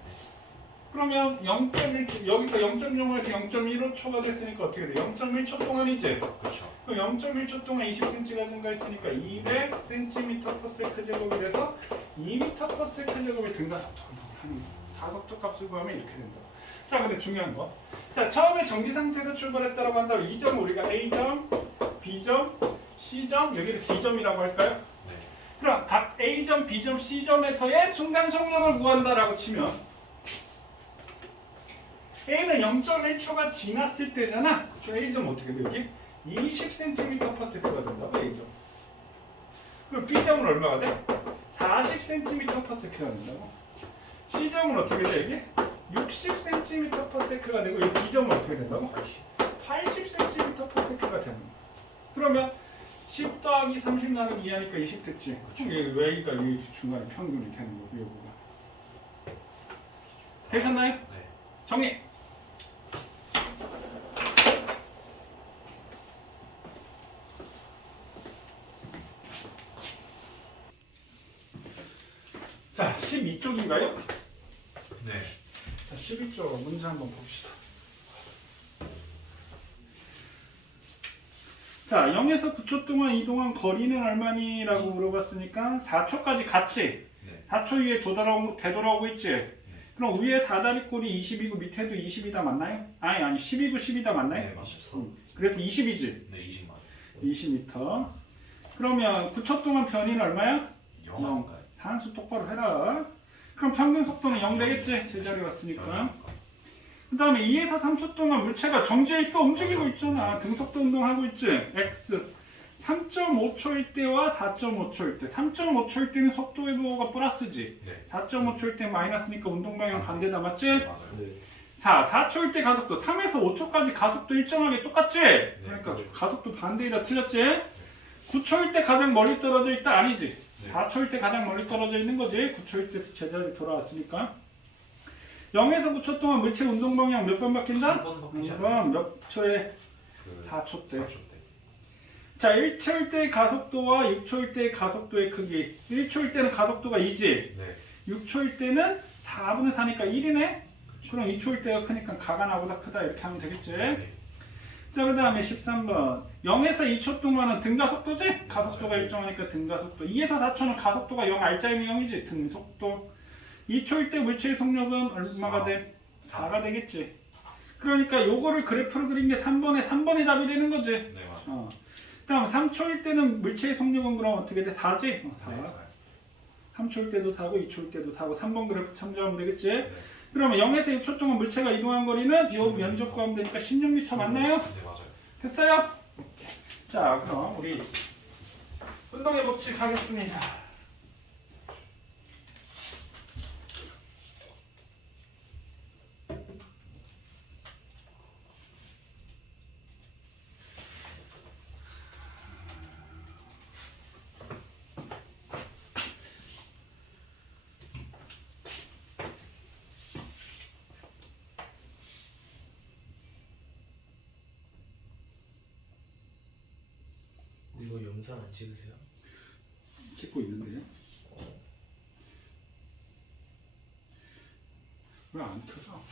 그러면 0.1초, 여기서 0.0에서 0.15초가 됐으니까 어떻게 돼? 0.1초 동안이지? 그렇죠. 그럼 0.1초 동안 20cm가 증가했으니까 200cm/s 제곱이 돼서 2m/s 제곱의 등가속도 운동을 하는 거야. 가속도 값을 구하면 이렇게 된다. 자, 근데 중요한 거. 자, 처음에 전기 상태에서 출발했다라고 한다면 이 점을 우리가 A점, B점, C점, 여기를 D점이라고 할까요? 네. 그럼 각 A점, B점, C점에서의 순간 속력을 구한다라고 치면 A는 0.1초가 지났을 때잖아. 그 A점 어떻게 돼? 여기 20cm/s가 된다고 A점. 그럼 B점은 얼마가 돼? 40cm/s가 된다고. C점은 어떻게 돼? 이게 60cm/s가 되고 이 D점은 어떻게 된다고? 80cm/s가 그러면 10 더하기 30 나누기 2하니까 20 됐지. 그쵸. 여기가 이 중간에 평균이 되는 거고 요거가. 되셨나요? 네. 정리. 자, 12쪽인가요? 네. 자, 12쪽 문제 한번 봅시다. 자, 0에서 9초 동안 이동한 거리는 얼마니?라고 물어봤으니까 4초까지 같이 네. 4초 위에 되돌아오고 있지? 그럼 위에 사다리꼴이 20이고 밑에도 20이다 맞나요? 아니 10이고 10이다 맞나요? 네, 맞습니다. 24. 그래서 20이지? 네, 20만. 20m. 그러면 9초 동안 변이는 얼마야? 0인가요? 산수 똑바로 해라. 그럼 평균 속도는 0 되겠지? 제자리 왔으니까. 그 다음에 2에서 3초 동안 물체가 정지해 있어. 움직이고 있잖아. 등속도 운동하고 있지? X 3.5초일 때와 4.5초일 때. 3.5초일 때는 속도 회로가 플러스지. 네. 4.5초일 때 마이너스니까 운동 방향 반대다 맞지? 맞아요. 네. 4초일 때 가속도 3에서 5초까지 가속도 일정하게 똑같지? 그러니까 그렇죠. 가속도 반대이다 틀렸지? 9초일 때 가장 멀리 떨어져 있다 아니지? 네. 4초일 때 가장 멀리 떨어져 있는 거지? 9초일 때 제자리 돌아왔으니까 0에서 9초 동안 물체 운동 방향 몇 번 바뀐다? 한번 바뀌지 않아요? 그럼 몇 초에? 그 4초 때. 4초 때. 자, 1초일 때의 가속도와 6초일 때의 가속도의 크기 1초일 때는 가속도가 2지? 네. 6초일 때는 4분의 4니까 1이네? 그럼 2초일 때가 크니까 가가 나보다 크다 이렇게 하면 되겠지? 네. 자, 그 다음에 13번 0에서 2초 동안은 등가속도지? 가속도가 일정하니까 등가속도 2에서 4초는 가속도가 0, 알짜임이 0이지? 등속도 2초일 때 물체의 속력은 얼마가 돼? 4가 되겠지? 그러니까 요거를 그래프로 그린 게 3번이 답이 되는 거지? 네, 맞아요. 그 다음 3초일 때는 물체의 속력은 그럼 어떻게 돼? 4지? 4. 네. 3초일 때도 4고 2초일 때도 4고 3번 그래프 참조하면 되겠지? 네. 그러면 0에서 6초 동안 물체가 이동한 거리는 요 면적 구하면 되니까 16m 맞나요? 네, 맞아요. 됐어요? 자, 그럼 우리 운동의 법칙 하겠습니다. 이거 영상 안 찍으세요? 찍고 있는데요? 왜 안 켜져?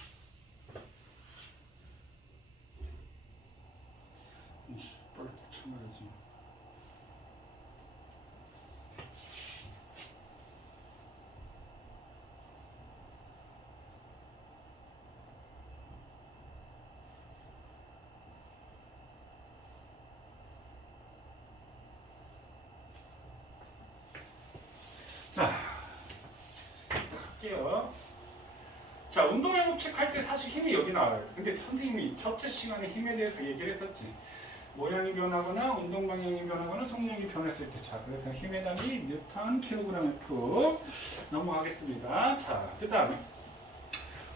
이씨, 빨리 참아야지. 자, 갈게요. 자, 운동의 법칙 할 때 사실 힘이 여기 나와요. 근데 선생님이 첫째 시간에 힘에 대해서 얘기를 했었지. 모양이 변하거나 운동 방향이 변하거나 속력이 변했을 때. 자, 그래서 힘의 단위 뉴턴 킬로그램 F 넘어가겠습니다. 자, 그 다음에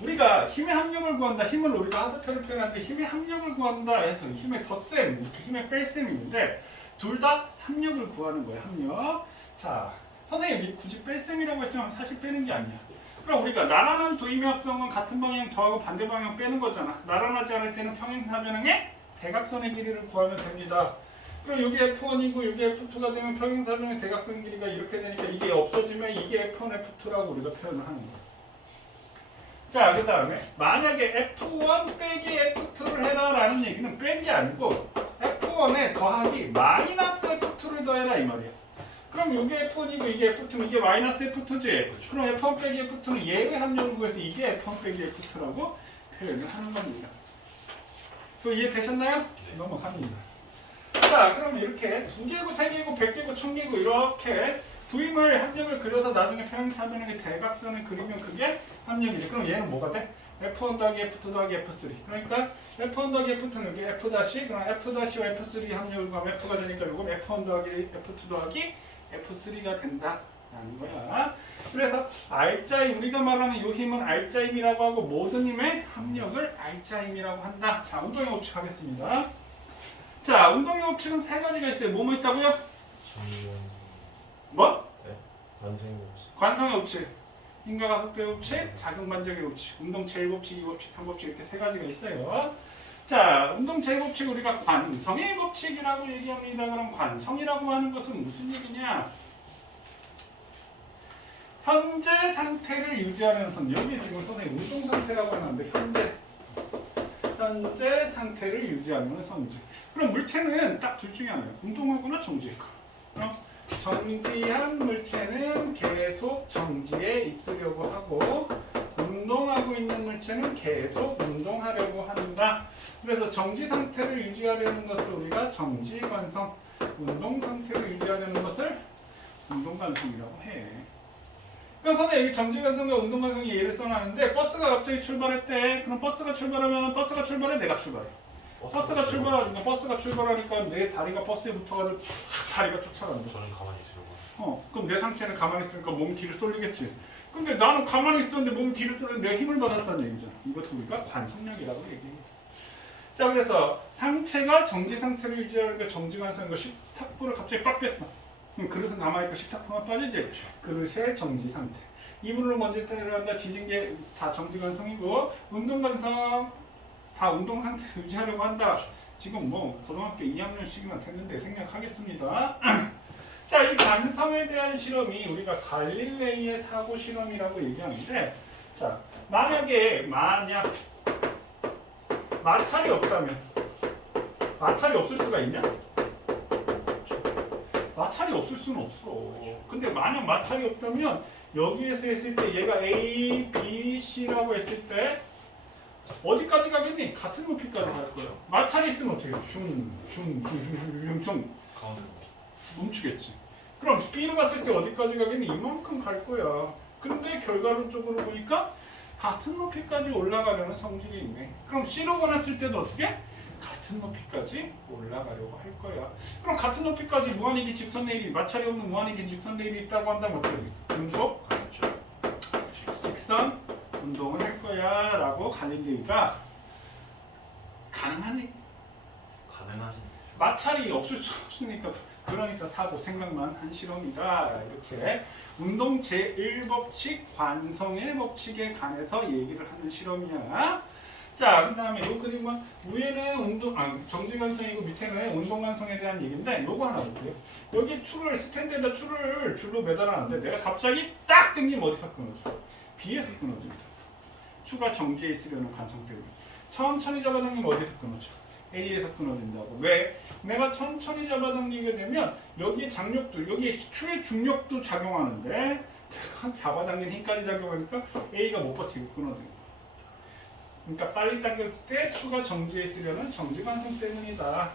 우리가 힘의 합력을 구한다. 힘을 우리가 하드표를 표현하는데 힘의 합력을 구한다 해서 힘의 덧셈, 힘의 뺄셈이 있는데 둘 다 합력을 구하는 거예요. 합력. 자, 선생님이 굳이 뺄셈이라고 했지만 사실 빼는 게 아니야. 그럼 우리가 나란한 두 임의 합성은 같은 방향 더하고 반대 방향 빼는 거잖아. 나란하지 않을 때는 평행사변형의 대각선의 길이를 구하면 됩니다. 그럼 여기 F1이고 여기 F2가 되면 평행사변의 대각선 길이가 이렇게 되니까 이게 없어지면 이게 F1, F2라고 우리가 표현을 하는 거야. 자, 그 다음에 만약에 F1 빼기 F2를 해라 라는 얘기는 뺀 게 아니고 F1에 더하기 마이너스 F2를 더해라 이 말이야. 그럼 이게 F1이고 이게 F2는 이게 마이너스 F2지? 그럼 F1 빼기 F2는 얘의 합력을 구해서 이게 F1 빼기 F2라고 표현을 하는 겁니다. 또 이해되셨나요? 네. 넘어갑니다. 자, 그럼 이렇게 2개고 3개고 100개고 1000개고 이렇게 두 임의 합력을 그려서 나중에 평행사변형의 대각선을 그리면 그게 합력이지. 그럼 얘는 뭐가 돼? F1 더하기 F2 더하기 F3. 그러니까 F1 더하기 F2는 여기 F' 그럼 F'와 F3 합력을 구하면 F가 되니까 이건 F1 더하기 F2 더하기 F3가 된다 라는 거야. 그래서 R자임, 우리가 말하는 이 힘은 R자임이라고 하고 모든 힘의 합력을 R자임이라고 한다. 자, 운동의 법칙 하겠습니다. 자, 운동의 법칙은 세 가지가 있어요. 뭐뭐 있다고요? 정의원. 뭐? 관성의 법칙. 관성의 법칙, 힘과 가속도의 법칙, 작용 반작의 법칙, 운동 제1법칙, 2법칙, 3법칙 이렇게 세 가지가 있어요. 자, 운동 제1법칙 우리가 관성의 법칙이라고 얘기합니다. 그럼 관성이라고 하는 것은 무슨 얘기냐? 현재 상태를 유지하는 선. 여기 지금 선생님 운동 상태라고 하는데 현재 상태를 유지하는 선이지. 그럼 물체는 딱 둘 중에 하나예요. 운동하거나 정지했고. 정지한 물체는 계속 정지해 있으려고 하고, 운동하고 있는 물체는 계속 운동하려고 한다. 그래서 정지 상태를 유지하려는 것을 우리가 정지관성, 운동 상태를 유지하려는 것을 운동관성이라고 해. 그러니까 선생님 여기 정지관성과 운동관성이 예를 써놨는데, 버스가 갑자기 출발했대. 그럼 버스가 출발하면 버스가 출발해, 내가 출발해. 버스가 출발하니까 내 다리가 버스에 붙어가지고 다리가 쫓아간다. 저는 가만히 있으려고. 그럼 내 상체는 가만히 있으니까 몸이 뒤로 쏠리겠지. 근데 나는 가만히 있었는데 몸이 뒤로 쏠리는데 내가 힘을 받았다는 얘기잖아. 이것도 우리가 관성력이라고 얘기해. 자, 그래서 상체가 정지 상태를 유지하니까 정지관성인 거 식탁부를 갑자기 빡 뺐어. 그럼 그릇은 가만히 있고 식탁부만 빠지지. 그릇의 정지 상태. 이불을 먼저 때려간다. 지진 게 다 정지관성이고, 운동관성 다 운동 상태 유지하려고 한다. 지금 뭐 고등학교 2학년씩이나 됐는데 생략하겠습니다. 자, 이 관성에 대한 실험이 우리가 갈릴레이의 사고 실험이라고 얘기하는데, 자, 만약 마찰이 없다면, 마찰이 없을 수가 있냐? 마찰이 없을 수는 없어. 근데 만약 마찰이 없다면 여기에서 했을 때 얘가 A, B, C라고 했을 때 어디까지 가겠니? 같은 높이까지 갈 거야. 마찰이 있으면 어떻게 돼? 슝 가운데. 멈추겠지. 그럼 B로 갔을 때 어디까지 가겠니? 이만큼 갈 거야. 근데 결과론적으로 보니까 같은 높이까지 올라가려는 성질이 있네. 그럼 C로 권했을 때도 어떻게? 같은 높이까지 올라가려고 할 거야. 그럼 같은 높이까지 무한이기 직선 레일이, 마찰이 없는 무한이기 직선 레일이 있다고 한다면 어떻게 돼? 금속 직선 운동을 할 거야 라고 갈릴레이가 가능하지. 마찰이 없을 수 없으니까, 그러니까 사고 생각만 한 실험이다. 이렇게 운동 제1법칙 관성의 법칙에 관해서 얘기를 하는 실험이야. 자, 그 다음에 이 그림은 위에는 정지관성이고 밑에는 운동관성에 대한 얘기인데, 요거 하나 볼게요. 여기 스탠드에다 줄로 매달았는데 내가 갑자기 딱 당기면 어디서 끊어져? B에서 끊어집니다. 추가 정지해 있으려는 관성 때문에. 천천히 잡아당기면 어디서 끊어져? A에서 끊어진다고. 왜? 내가 천천히 잡아당기게 되면 여기에 장력도, 여기에 추의 중력도 작용하는데 잡아당기는 힘까지 작용하니까 A가 못 버티고 끊어져요. 그러니까 빨리 당겼을 때 추가 정지해 있으려는 정지관성 때문이다.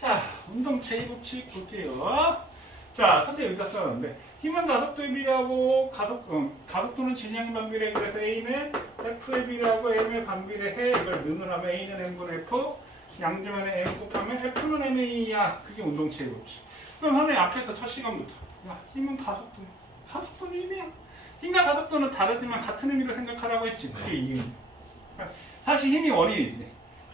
자, 운동 제2법칙 볼게요. 자, 선생님 여기다 써놨는데, 힘은 가속도에 비례하고 가속도는 질량 반비례. 그래서 A는 F에 비례하고 M에 반비례해. 이걸 는을 하면 A는 M분의 F, 양지면에 M 곱하면 F는 MA야. 그게 운동 제2법칙. 그럼 선생님 앞에서 첫 시간부터, 야, 힘은 가속도는 힘이야. 힘과 가속도는 다르지만 같은 의미로 생각하라고 했지. 그게 이 의미. 사실 힘이 원인이지.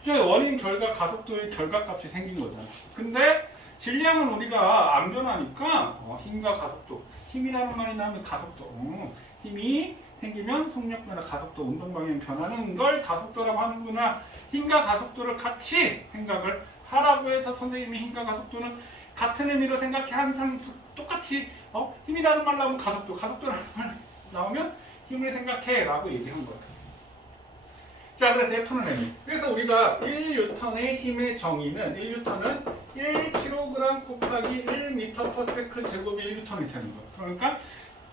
원인 결과 가속도의 결과값이 생긴 거잖아. 근데 질량은 우리가 안 변하니까 힘과 가속도, 힘이라는 말이 나오면 가속도, 힘이 생기면 속력 변화, 가속도, 운동 방향 변하는 걸 가속도라고 하는구나. 힘과 가속도를 같이 생각을 하라고 해서 선생님이 힘과 가속도는 같은 의미로 생각해. 항상 똑같이 힘이라는 말 나오면 가속도라는 말 나오면 힘을 생각해 라고 얘기한 거야. 자, 그래서 F는 M. 그래서 우리가 1N의 힘의 정의는 1N은 1kg 곱하기 1m/s 제곱이 1N이 되는 거야. 그러니까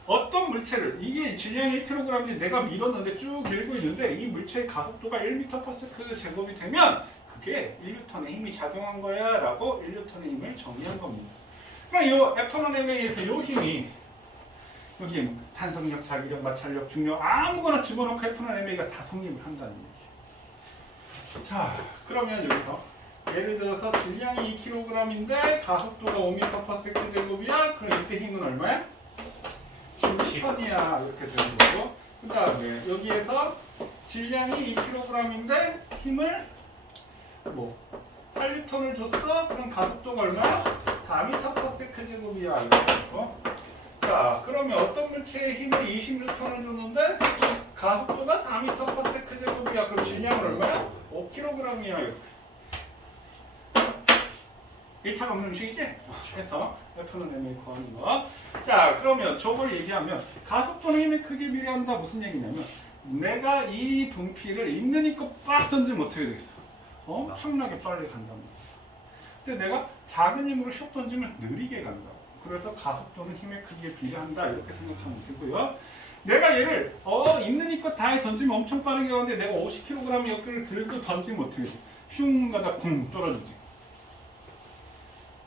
어떤 물체를, 이게 질량이 1kg인데 내가 밀었는데 쭉 밀고 있는데 이 물체의 가속도가 1m/s 제곱이 되면 그게 1N의 힘이 작용한 거야 라고 1N의 힘을 정의한 겁니다. 그러니까 이 F는 M에 의해서 이 힘이 여기 탄성력, 자기력, 마찰력, 중력 아무거나 집어넣고 F는 M가 다 성립을 한다는 얘기예요. 자, 그러면 여기서 예를 들어서 질량이 2kg인데 가속도가 5m/s 제곱이야. 그럼 이때 힘은 얼마야? 10ton이야. 이렇게 되는 거고. 그 다음에 여기에서 질량이 2kg인데 힘을 8N을 줬어? 그럼 가속도가 얼마야? 4m/s 제곱이야. 이거. 자, 그러면 어떤 물체의 힘을 20N을 줬는데 가속도가 4m/s 제곱이야. 그럼 질량은 얼마야? 5kg이야. 1차가 없는 식이지? 그래서 F는 m을 구하는 거. 자, 그러면 저걸 얘기하면 가속도는 힘의 크기에 비례한다. 무슨 얘기냐면 내가 이 분필을 있는 힘껏 빡 던지면 어떻게 되겠어? 엄청나게 빨리 간다는 거야. 근데 내가 작은 힘으로 슉 던지면 느리게 간다고. 그래서 가속도는 힘의 크기에 비례한다. 이렇게 생각하면 되고요. 내가 얘를 있는 힘껏 다 던지면 엄청 빠르게 가는데 내가 50kg의 역기를 들고 던지면 어떻게 돼? 슝 가다 쿵 떨어지지.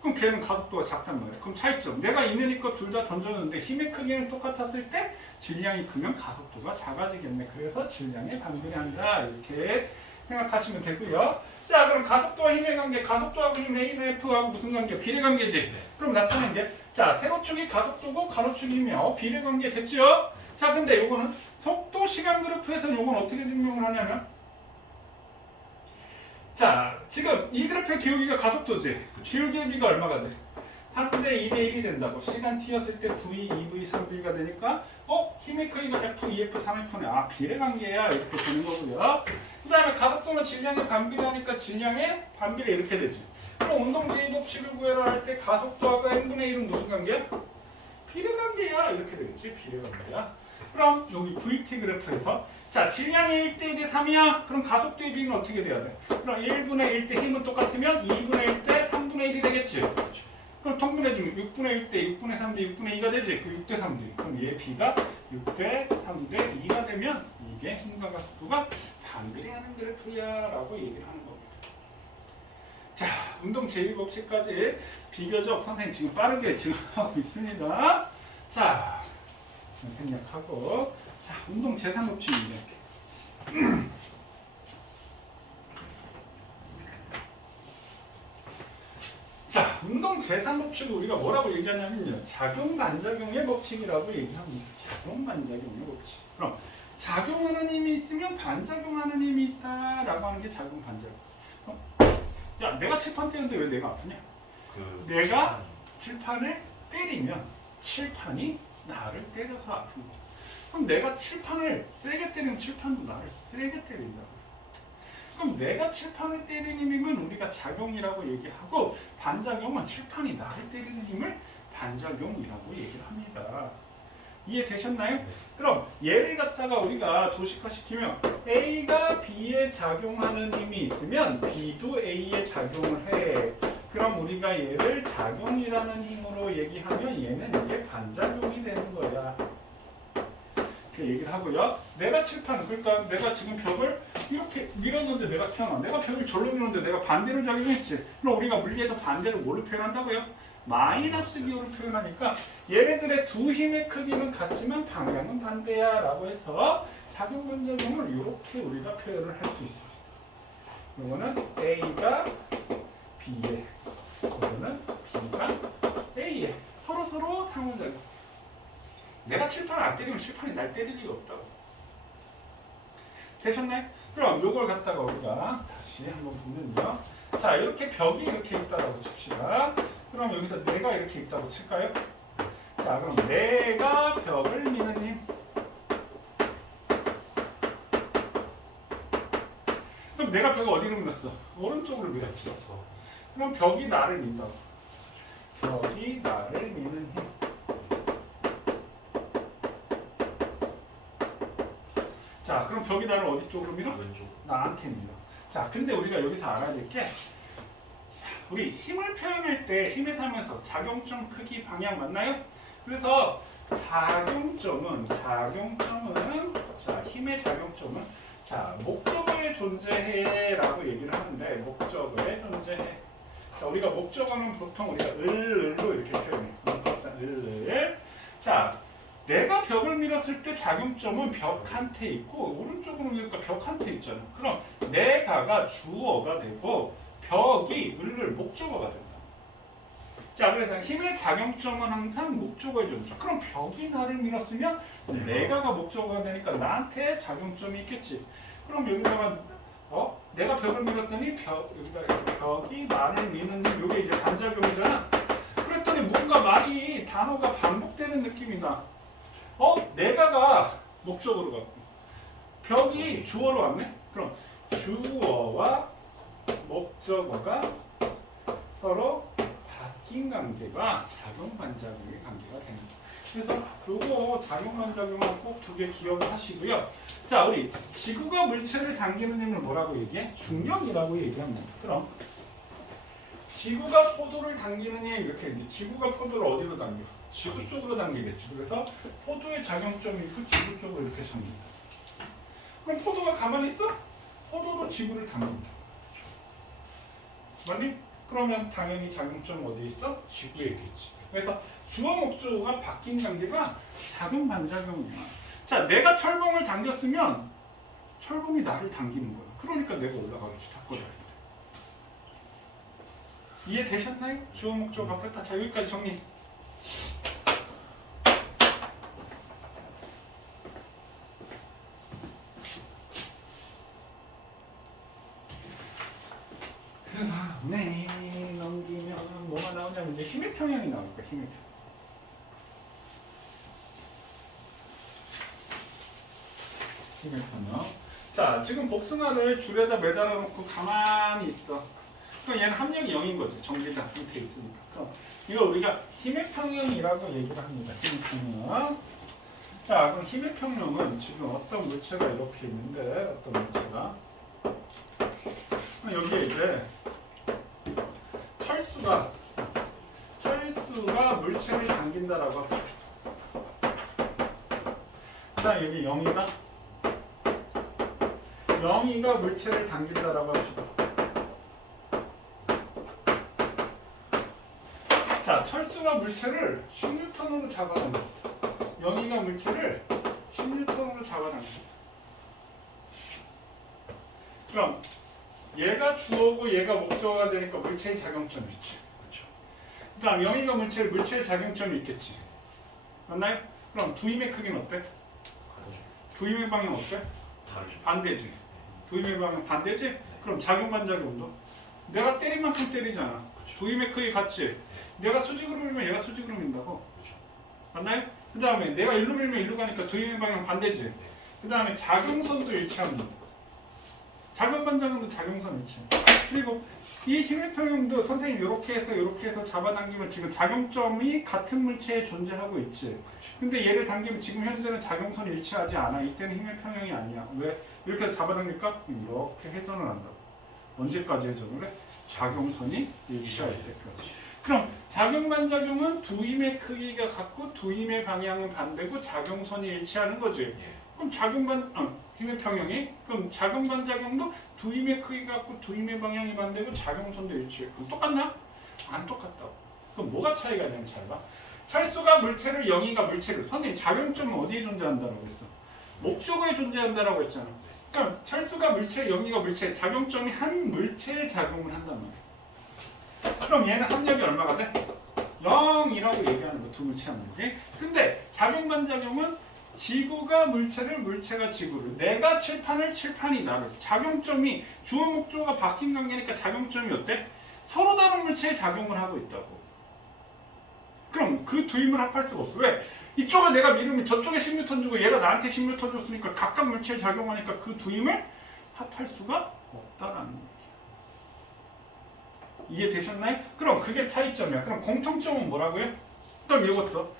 그럼 걔는 가속도가 작단 말이야. 그럼 차이점. 내가 있는 힘껏 둘 다 던졌는데 힘의 크기는 똑같았을 때 질량이 크면 가속도가 작아지겠네. 그래서 질량에 반비례한다. 이렇게 생각하시면 되고요. 자, 그럼 가속도와 힘의 관계, 가속도하고 힘의 F하고 무슨 관계? 비례관계지. 그럼 나타낸 게, 자, 세로축이 가속도고 가로축이 힘이야. 비례관계 됐죠? 자, 근데 요거는 속도 시간 그래프에서는 요건 어떻게 증명을 하냐면, 자, 지금 이 그래프의 기울기가 가속도지. 기울기의 비가 얼마가 돼? 3분의 2대 1이 된다고. 시간 t였을 때 V, 2V, 3V가 되니까 힘의 크기가 F, 2F, 3F네. 아, 비례관계야. 이렇게 되는 거고요. 그 다음에 가속도는 질량에 반비례하니까 질량에 반비례 이렇게 되지. 그럼 운동 제의 법칙을 구해라 할 때 가속도하고 n분의 1은 무슨 관계야? 비례관계야. 이렇게 되겠지. 비례관계야. 그럼 여기 VT 그래프에서 자, 질량이 1대 2대 3이야. 그럼 가속도의 비는 어떻게 돼야 돼? 그럼 1분의 1대 힘은 똑같으면 2분의 1대 3분의 1이 되겠지. 그럼 통분해주면 6분의 1대 6분의 3대 6분의 2가 되지. 그 6대 3대. 그럼 얘 B가 6대 3대 2가 되면 이게 힘과 가속도가 반비례하는 그래프야 라고 얘기를 하는 겁니다. 자, 운동 제2법칙까지 비교적 선생님 지금 빠르게 지금 하고 있습니다. 자, 생략하고 자, 운동 제3법칙입니다. 자, 운동 제3법칙을 우리가 뭐라고 얘기하냐면요. 작용-반작용의 법칙이라고 얘기합니다. 작용-반작용의 법칙. 그럼 작용하는 힘이 있으면 반작용하는 힘이 있다라고 하는 게 작용-반작용. 야, 내가 칠판 때리는데 왜 내가 아프냐? 내가 칠판을 때리면 칠판이 나를 때려서 아픈 거. 그럼 내가 칠판을 세게 때리면 칠판도 나를 세게 때린다고. 그럼 내가 칠판을 때리는 힘은 우리가 작용이라고 얘기하고 반작용은 칠판이 나를 때리는 힘을 반작용이라고 얘기를 합니다. 이해되셨나요? 그럼 얘를 갖다가 우리가 도식화시키면 A가 B에 작용하는 힘이 있으면 B도 A에 작용을 해. 그럼 우리가 얘를 작용이라는 힘으로 얘기하면 얘는 이게 반작용이 되는 거야. 이렇게 얘기를 하고요. 내가 칠판, 그러니까 내가 지금 벽을 이렇게 밀었는데 내가 튀어나와. 내가 벽을 절로 밀었는데 내가 반대로 작용했지. 그럼 우리가 물리에서 반대를 뭐로 표현한다고요? 마이너스 기호로 표현하니까 얘네들의 두 힘의 크기는 같지만 방향은 반대야 라고 해서 작용-반작용을 이렇게 우리가 표현을 할 수 있어요. 이거는 A가 B에, 이거는 B가 A에 서로서로 상호작용. 내가 칠판을 안 때리면 칠판이 날 때릴 리가 없다고. 되셨나요? 그럼 이걸 갖다가 우리가 다시 한번 보면요. 자, 이렇게 벽이 이렇게 있다라고 칩시다. 그럼 여기서 내가 이렇게 있다고 칠까요? 자, 그럼 내가 벽을 미는 힘. 그럼 내가 벽을 어디로 밀었어? 오른쪽으로 밀었지. 그럼 벽이 나를 민다고. 벽이 나를 미는 힘. 자, 그럼 벽이 나를 어디 쪽으로 밀어? 왼쪽. 나한테 밀어. 자, 근데 우리가 여기서 알아야 될 게 우리 힘을 표현할 때 힘에서 하면서 작용점 크기 방향 맞나요? 그래서 작용점은 자, 힘의 작용점은 자, 목적어에 존재해 라고 얘기를 하는데 목적어에 존재해. 자, 우리가 목적어는 보통 우리가 을로 이렇게 표현해. 자, 내가 벽을 밀었을 때 작용점은 벽한테 있고 오른쪽으로 밀니까 벽한테 있잖아. 그럼 내가가 주어가 되고 벽이 을을 목적어가 된다. 자, 그래서 힘의 작용점은 항상 목적어에 존재. 그럼 벽이 나를 밀었으면 내가가 목적어가 되니까 나한테 작용점이 있겠지. 그럼 여기다가 내가 벽을 밀었더니 벽이 말을 미는 요게 이제 반작용이잖아. 그랬더니 뭔가 말이 단어가 반복되는 느낌이 나. 내가가 목적으로 갔고 벽이 주어로 왔네. 그럼 주어와 목적어가 서로 바뀐 관계가 작용 반작용의 관계가 되는 거예요. 그래서 요거 작용 반작용은 꼭 두 개 기억하시고요. 자, 우리 지구가 물체를 당기는 힘을 뭐라고 얘기해? 중력이라고 얘기합니다. 그럼 지구가 포도를 당기는 힘 이렇게 얘기해. 지구가 포도를 어디로 당겨? 지구 쪽으로 당기겠지. 그래서 포도의 작용점이 있고 지구 쪽으로 이렇게 당긴다. 그럼 포도가 가만히 있어? 포도도 지구를 당긴다. 맞니? 그러면 당연히 작용점 어디에 있어? 지구에 있겠지. 그래서 주어 목적어가 바뀐 관계가 작용 반작용이야. 자, 내가 철봉을 당겼으면 철봉이 나를 당기는 거야. 그러니까 내가 올라가겠지. 닦아줘야 돼. 이해되셨나요? 주어 목적어 바뀌었다. 자, 여기까지 정리. 그 다음에 넘기면 뭐가 나오냐면 이제 힘의 평형이 나오니까 힘의 평형. 힘의 평형. 자, 지금 복숭아를 줄에다 매달아 놓고 가만히 있어. 그럼 얘는 합력이 0인 거지. 정지된 상태에 있으니까. 그럼 이거 우리가 힘의 평형이라고 얘기를 합니다. 힘의 평형. 자, 그럼 힘의 평형은 지금 어떤 물체가 이렇게 있는데 어떤 물체가 여기에 이제 철수가 물체를 당긴다라고 합니다. 자, 여기 0이다. 0이가 물체를 당긴다라고 합시다. 자, 철수가 물체를 10N으로 잡아당겨. 0이가 물체를 10N으로 잡아당겨. 그럼 얘가 주어고 얘가 목적어가 되니까 물체의 작용점이 있지. 그렇죠. 그다음 0이가 물체의 작용점이 있겠지. 맞나요? 그럼 두임의 크기는 어때? 다르죠. 두임의 방향 어때? 다르죠. 반대지. 두임의 방향 반대지? 그럼 작용 반작용도 내가 때린 만큼 때리잖아. 그렇죠. 두임의 크기 같지? 내가 수직으로 밀면 얘가 수직으로 민다고. 그렇죠. 맞나요? 그 다음에 내가 일로 밀면 일로 가니까 두임의 방향 반대지. 네. 그 다음에 작용선도 일치합니다. 작용 반작용도 작용선 일치. 그리고 이 힘의 평형도 선생님 이렇게 해서 잡아당기면 지금 작용점이 같은 물체에 존재하고 있지. 근데 얘를 당기면 지금 현재는 작용선이 일치하지 않아. 이때는 힘의 평형이 아니야. 왜? 이렇게 잡아당길까? 이렇게 회전을 한다고. 언제까지 회전을 해? 작용선이 일치할 때까지. 그럼 작용 반작용은 두 힘의 크기가 같고 두 힘의 방향은 반대고 작용선이 일치하는 거지. 예. 그럼 힘의 평형이 그럼 작용 반작용도 두 힘의 크기가 같고 두 힘의 방향이 반대고 작용선도 일치해. 그럼 똑같나? 안 똑같다고. 그럼 뭐가 차이가 있냐면 잘 봐. 철수가 물체를 0이가 물체를 선생님 작용점은 어디에 존재한다라고 했어? 목적어에 존재한다라고 했잖아. 그럼 철수가 물체 0이가 물체 작용점이 한 물체에 작용을 한단 말이야. 그럼 얘는 합력이 얼마가 돼? 0이라고 얘기하는 거 두 물체 합력이. 근데 작용 반작용은 지구가 물체를 물체가 지구를 내가 칠판이 나를 작용점이 주어 목적어가 바뀐 관계니까 작용점이 어때? 서로 다른 물체에 작용을 하고 있다고. 그럼 그 두 힘을 합할 수가 없어. 왜? 이쪽을 내가 밀으면 저쪽에 10N 주고 얘가 나한테 10N 줬으니까 각각 물체에 작용하니까 그 두 힘을 합할 수가 없다라는 거예요. 이해되셨나요? 그럼 그게 차이점이야. 그럼 공통점은 뭐라고요? 그럼 이것도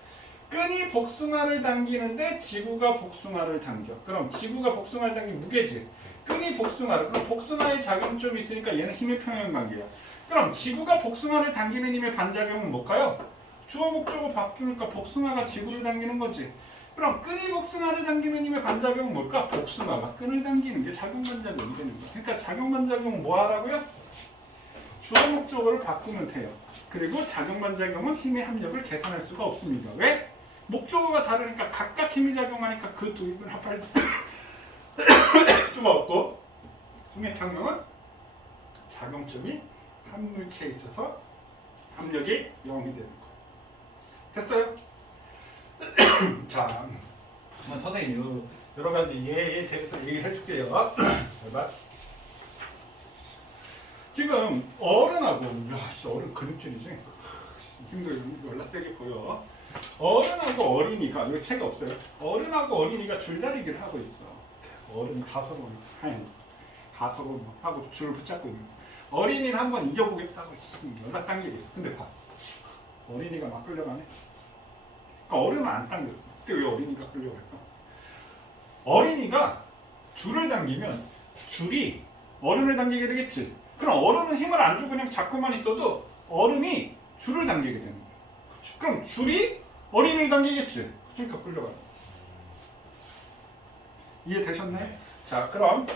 끈이 복숭아를 당기는데 지구가 복숭아를 당겨. 그럼 지구가 복숭아를 당기면 무게지. 끈이 복숭아를. 그럼 복숭아의 작용점이 있으니까 얘는 힘의 평형 관계야. 그럼 지구가 복숭아를 당기는 힘의 반작용은 뭘까요? 주어 목적어 바뀌니까 복숭아가 지구를 당기는 거지. 그럼 끈이 복숭아를 당기는 힘의 반작용은 뭘까? 복숭아가 끈을 당기는 게 작용 반작용이 되는 거야. 그러니까 작용 반작용은 뭐 하라고요? 주어 목적어를 바꾸면 돼요. 그리고 작용 반작용은 힘의 합력을 계산할 수가 없습니다. 왜? 목적어가 다르니까 각각 힘이 작용하니까 그 두 힘을 합할 수가 없고 힘의 평형은 작용점이 한 물체에 있어서 합력이 0이 되는 거예요. 됐어요? 자, 선생님 여러 가지 대해서 얘기해 줄게요. 잘 봐. 지금 어른하고 야씨 어른 근육질이지 힘도 열나 세게 보여. 어른하고 어린이가 여기 책이 없어요. 어른하고 어린이가 줄다리기를 하고 있어. 어른이 가서로 가서로 하고 줄을 붙잡고 있는 거야. 어린이는 한번 이겨보겠다 하고 연락 당기고 있어. 근데 봐 어린이가 막 끌려가네. 그러니까 어른은 안 당겼어. 근데 왜 어린이가 끌려갈까? 어린이가 줄을 당기면 줄이 어른을 당기게 되겠지. 그럼 어른은 힘을 안 주고 그냥 잡고만 있어도 어른이 줄을 당기게 되는 거야. 그럼 줄이 어린이를 당기겠지. 그러니까 끌려가요. 이해되셨나요? 자, 그럼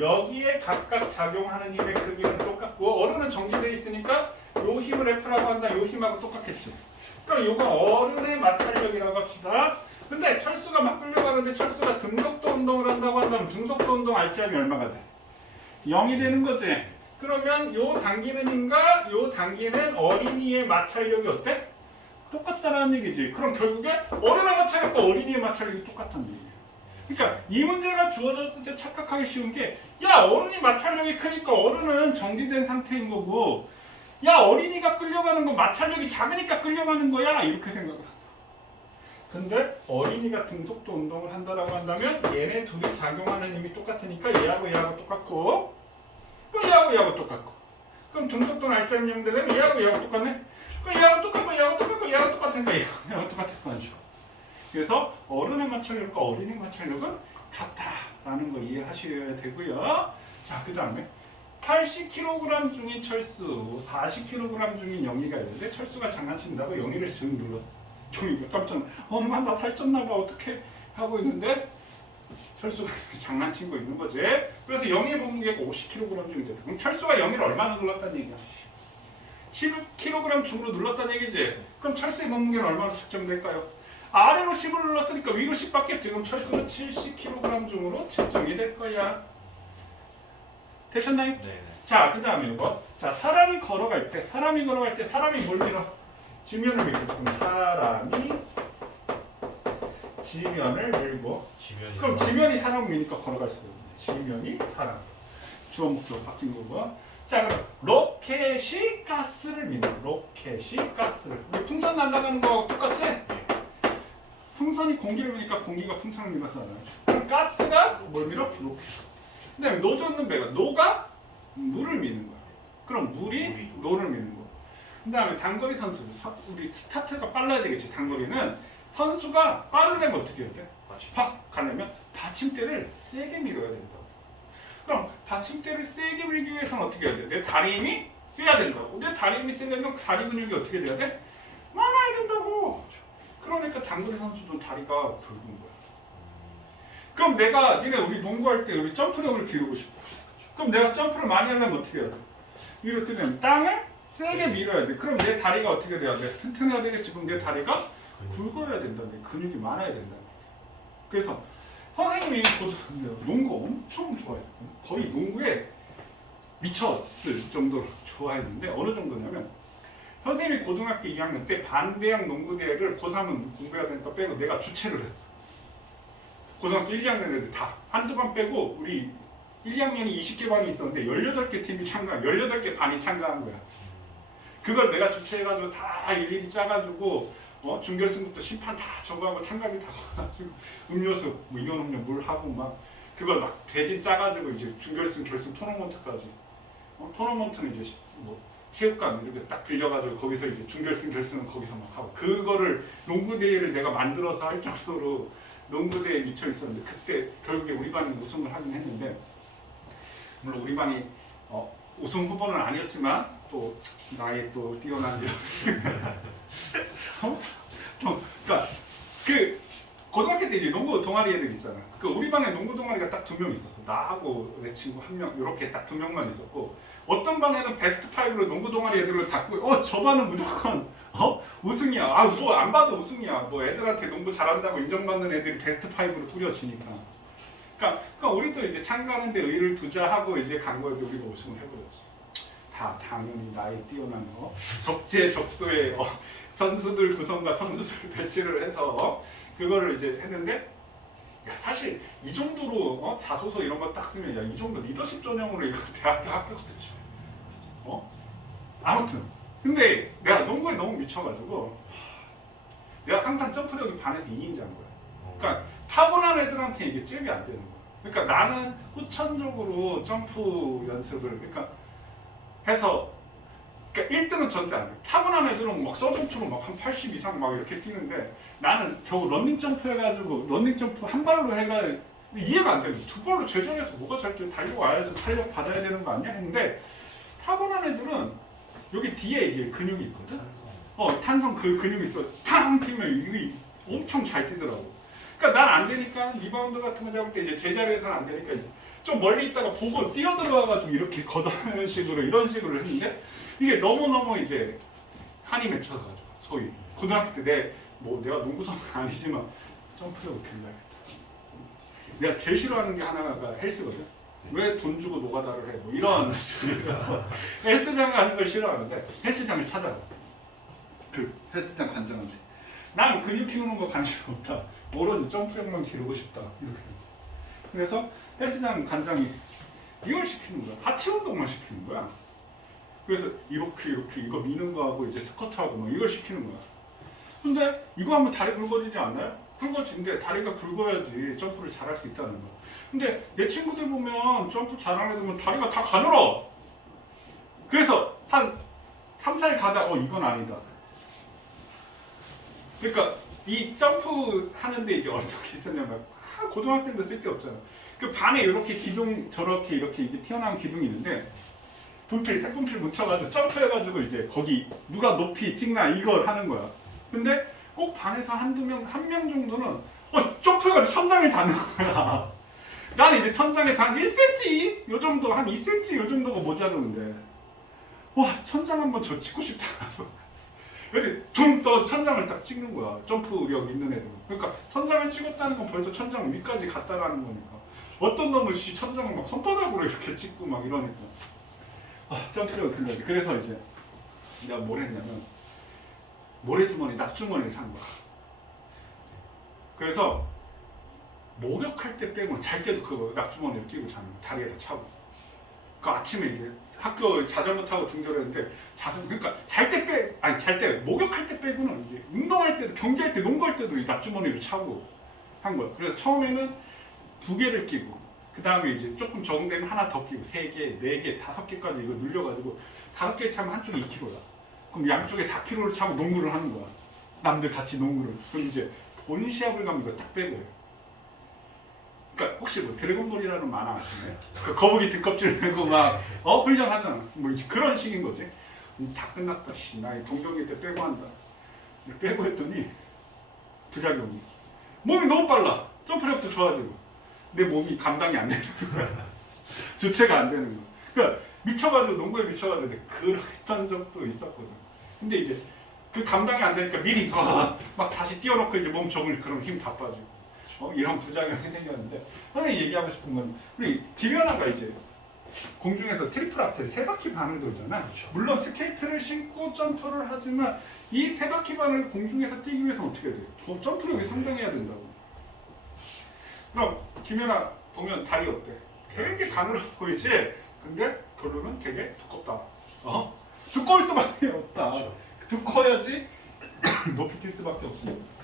여기에 각각 작용하는 힘의 크기는 똑같고 어른은 정지되어 있으니까 요 힘을 F라고 한다. 요 힘하고 똑같겠지. 그럼 요건 어른의 마찰력이라고 합시다. 근데 철수가 막 끌려가는데 철수가 등속도 운동을 한다고 한다면 등속도 운동 알짜임이 얼마가 돼? 0이 되는 거지. 그러면 요 당기는 힘과 요 당기는 어린이의 마찰력이 어때? 똑같다라는 얘기지. 그럼 결국에 어른의 마찰력과 어린이의 마찰력이 똑같다는 얘기예요. 그러니까 이 문제가 주어졌을 때 착각하기 쉬운 게 야 어른이 마찰력이 크니까 어른은 정지된 상태인 거고 야 어린이가 끌려가는 건 마찰력이 작으니까 끌려가는 거야 이렇게 생각을 한다. 근데 어린이가 등속도 운동을 한다라고 한다면 얘네 둘이 작용하는 힘이 똑같으니까 얘하고 얘하고 똑같고 또 얘하고 얘하고 똑같고 그럼 등속도는 알짜임 되면 얘하고 얘하고 똑같네? 그럼 얘하고 똑같고 얘하고 똑같고 얘하고 똑같으니까 얘하고 똑같을 거 아니죠. 그래서 어른의 마찰력과 어린의 마찰력은 같다라는 거 이해하셔야 되고요. 자, 그 다음에 80kg 중인 철수, 40kg 중인 영희가 있는데 철수가 장난친다고 영희를 쓱 눌렀어. 영희가 깜짝 엄마 나 살쪘나 봐 어떡해 하고 있는데 철수가 장난친 거 있는 거지. 그래서 영희의 몸무게가 50kg 중이 됐다. 그럼 철수가 영희를 얼마나 눌렀다는 얘기야? 10kg 중으로 눌렀다는 얘기지. 그럼 철수의 몸무게는 얼마나 측정될까요? 아래로 10을 눌렀으니까 위로 10 받겠지. 그럼 철수는 70kg 중으로 측정이 될 거야. 되셨나요? 네. 자, 그 다음에 이거. 자, 사람이 걸어갈 때 사람이 뭘 밀어? 지면을 밀고. 그럼 사람이 지면을 밀고. 지면이. 그럼 지면이 사람을 미니까 걸어갈 수 있는데 지면이 사람. 주어 목적으로 바뀐 거고. 자, 그럼 로켓이 가스를 미는. 로켓이 가스를. 우리 풍선 날아가는 거하고 똑같지? 풍선이 공기를 미니까 공기가 풍선을 밀었잖아요. 그럼 가스가 뭘 밀어? 로켓. 그다음에 노젓는 배가 노가 물을 미는 거야. 그럼 물이 노를 미는 거야. 그다음에 단거리 선수 우리 스타트가 빨라야 되겠지. 단거리는 선수가 빠르려면 어떻게 해야 돼? 확 가려면 받침대를 세게 밀어야 된다. 그럼 받침대를 세게 밀기 위해서는 어떻게 해야 돼? 내 다리 힘이 세야 된다고. 내 다리 힘이 세려면 다리 근육이 어떻게 돼야 돼? 많아야 된다고. 그러니까 단거리 선수도 다리가 굵은 거야. 그럼 내가 니네 우리 농구할 때 우리 점프력을 기르고 싶어. 그럼 내가 점프를 많이 하려면 어떻게 해야 돼? 위로 뜨면 땅을 세게 밀어야 돼. 그럼 내 다리가 어떻게 돼야 돼? 튼튼해야 되겠지. 그럼 내 다리가 굵어야 된다네. 근육이 많아야 된다네. 그래서 선생님이 농구 엄청 좋아해요. 거의 농구에 미쳤을 정도로 좋아했는데 어느 정도냐면 선생님이 고등학교 2학년 때 반대항 농구대회를 고3은 공부해야 되니까 빼고 내가 주최를 했어. 고등학교 1, 2학년 애들 다 한두 반 빼고 우리 1, 2학년이 20개 반이 있었는데 18개 팀이 18개 반이 참가한 거야. 그걸 내가 주최해가지고 다 일일이 짜가지고 준결승부터 심판 다 저거하고 참가비 다 가지고 음료수 뭐 이온 음료 물 하고 막 그걸 막 대진 짜가지고 이제 준결승 결승 토너먼트까지 토너먼트는 이제 뭐 체육관 이렇게 딱 빌려가지고 거기서 이제 준결승 결승은 거기서 막 하고 그거를 농구 대회를 내가 만들어서 할 정도로 농구 대회에 미쳐 있었는데 그때 결국에 우리 반이 우승을 하긴 했는데 물론 우리 반이 우승 후보는 아니었지만 또 나의 또 뛰어난 일 그러니까 그 고등학교 때 이제 농구 동아리 애들 있잖아. 그 우리 반에 농구 동아리가 딱 2명 있었어. 나하고 내 친구 1명 이렇게 딱 2명만 있었고 어떤 반에는 베스트 5로 농구 동아리 애들을 닫고 저 반은 무조건 우승이야. 아 뭐 안 봐도 우승이야. 뭐 애들한테 농구 잘한다고 인정받는 애들이 베스트 5로 꾸려지니까. 그러니까 우리도 이제 참가하는데 의의를 두자 하고 이제 간 거에도 우리가 우승을 해버렸지. 다 당연히 나의 뛰어난 적재적소에 선수들 구성과 선수들 배치를 해서 그거를 이제 했는데 야, 사실 이 정도로 자소서 이런 거 딱 쓰면 야, 이 정도 리더십 전형으로 이거 대학교 합격됐지. 아무튼 근데 내가 농구에 너무 미쳐가지고 내가 항상 점프력이 반에서 2인자인 거야. 그러니까 타고난 애들한테 이게 잽이 안 되는 거야. 그러니까 나는 후천적으로 점프 연습을 그러니까 해서 그러니까 1등은 절대 안 돼. 타고난 애들은 막 서점프로 막 한 80 이상 막 이렇게 뛰는데 나는 겨우 런닝 점프 해가지고 런닝 점프 한 발로 해가 이해가 안 돼. 두 발로 제자리에서 뭐가 잘뛰어 달려와야지 탄력 받아야 되는 거 아니야? 했는데 타고난 애들은 여기 뒤에 이제 근육이 있거든. 탄성 그 근육이 있어. 탕 뛰면 이게 엄청 잘 뛰더라고. 그러니까 난 안 되니까 리바운드 같은 거 잡을 때 이제 제자리에서는 안 되니까 좀 멀리 있다가 보고 뛰어 들어와가지고 이렇게 걷어내는 식으로 이런 식으로 했는데 이게 너무너무 이제 한이 맺혀가지고 소위 고등학교 때 내가 농구 선수는 아니지만 점프력을 길러야겠다. 내가 제일 싫어하는 게 하나가 헬스거든. 왜 돈 주고 노가다를 해? 뭐 이런 식으로 헬스장 가는 걸 싫어하는데 헬스장을 찾아가. 그 헬스장 관장한테 난 근육 키우는 거 관심 없다. 오로지 점프력만 기르고 싶다. 이렇게. 그래서 헬스장 관장이 이걸 시키는 거야. 하체 운동만 시키는 거야. 그래서 이렇게 이거 미는 거하고 이제 스쿼트하고 뭐 이걸 시키는 거야. 근데 이거 하면 다리 굵어지지 않나요? 굵어지는데 다리가 굵어야지 점프를 잘할 수 있다는 거야. 근데 내 친구들 보면 점프 잘하는 애들 보면 다리가 다 가늘어. 그래서 한 3, 4일 가다 이건 아니다. 그러니까 이 점프 하는데 이제 어떻게 했냐면 고등학생들 쓸 게 없잖아. 그 반에 이렇게 기둥 저렇게 이렇게 튀어나온 기둥이 있는데 색분필 묻혀가지고 점프해가지고 이제 거기 누가 높이 찍나 이걸 하는 거야. 근데 꼭 반에서 한 명 정도는 점프해가지고 천장을 닿는 거야. 나는 이제 천장에 단 1cm 요 정도 한 2cm 요 정도가 모자르는데 와 천장 한번 저 찍고 싶다. 근데 둥 떠 천장을 딱 찍는 거야. 점프력 있는 애들은. 그러니까 천장을 찍었다는 건 벌써 천장 위까지 갔다라는 거니까. 어떤 놈은 천장을 막 손바닥으로 이렇게 찍고 막 이러니까. 점프력을 길러야지. 그래서 이제 내가 뭘 했냐면 모래주머니, 납주머니를 산 거야. 그래서 목욕할 때 빼고 잘 때도 그 납주머니를 끼고 자는 거야. 다리에다 차고. 그 아침에 이제 학교 자전거 타고 등교했는데 그러니까 잘 때 목욕할 때 빼고는 이제 운동할 때도 경기할 때 농구할 때도 이 납주머니를 차고 한 거야. 그래서 처음에는 2개를 끼고 그 다음에 이제 조금 적응되면 하나 더 끼고 3개, 4개, 5개까지 이거 늘려가지고 5개 차면 한쪽이 2kg야. 그럼 양쪽에 4kg를 차고 농구를 하는 거야. 남들 같이 농구를. 그럼 이제 본 시합을 가면 이거 딱 빼고 해. 그러니까 혹시 뭐 드래곤볼이라는 만화 아시나요? 그 거북이 등껍질 메고 막 훈련하잖아. 뭐 그런 식인 거지. 다 끝났다. 나 동경이 때 빼고 한다. 빼고 했더니 부작용이 몸이 너무 빨라. 점프력도 좋아지고 내 몸이 감당이 안 되는 거야. 주체가 안 되는 거야. 그러니까 미쳐가지고 농구에 미쳐가지고 그랬던 적도 있었거든. 근데 이제 그 감당이 안 되니까 미리 막 다시 뛰어놓고 이제 몸 적응 그럼 힘 다 빠지고. 이런 부작용이 생겼는데 선생님이 얘기하고 싶은 건 우리 김연아가 이제 공중에서 트리플 악셀 3바퀴 반을 돌잖아. 그렇죠. 물론 스케이트를 신고 점프를 하지만 이 3바퀴 반을 공중에서 뛰기 위해서 어떻게 해야 돼? 점프력이 상당해야 된다고. 그럼 김연아 보면 다리 어때? 되게 가늘어 보이지? 근데 결론은 되게 두껍다. 두꺼울 수밖에 없다. 그렇죠. 두꺼워야지 높이 뛸 수밖에 없습니다.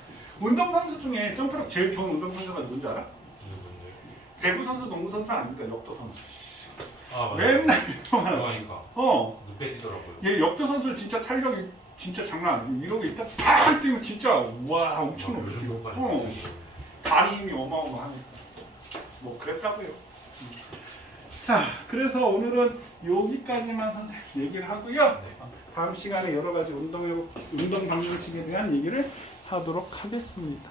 운동선수 중에 점프력 제일 좋은 운동선수가 누군지 알아? 누군데? 배구 선수, 농구 선수 아닙니다. 역도 선수. 맞아요. 맨날 이동하는. 그러니까 눕게 뛰더라고요. 얘 역도 선수 진짜 탄력이 진짜 장난 아니에요. 이러고 있다 팍 뛰면 진짜 와 엄청 높이 요즘 뛰어. 것까지 다리 힘이 어마어마하니까. 뭐 그랬다고요. 자, 그래서 오늘은 여기까지만 선생님 얘기를 하고요. 다음 시간에 여러 가지 운동 방정식에 대한 얘기를 하도록 하겠습니다.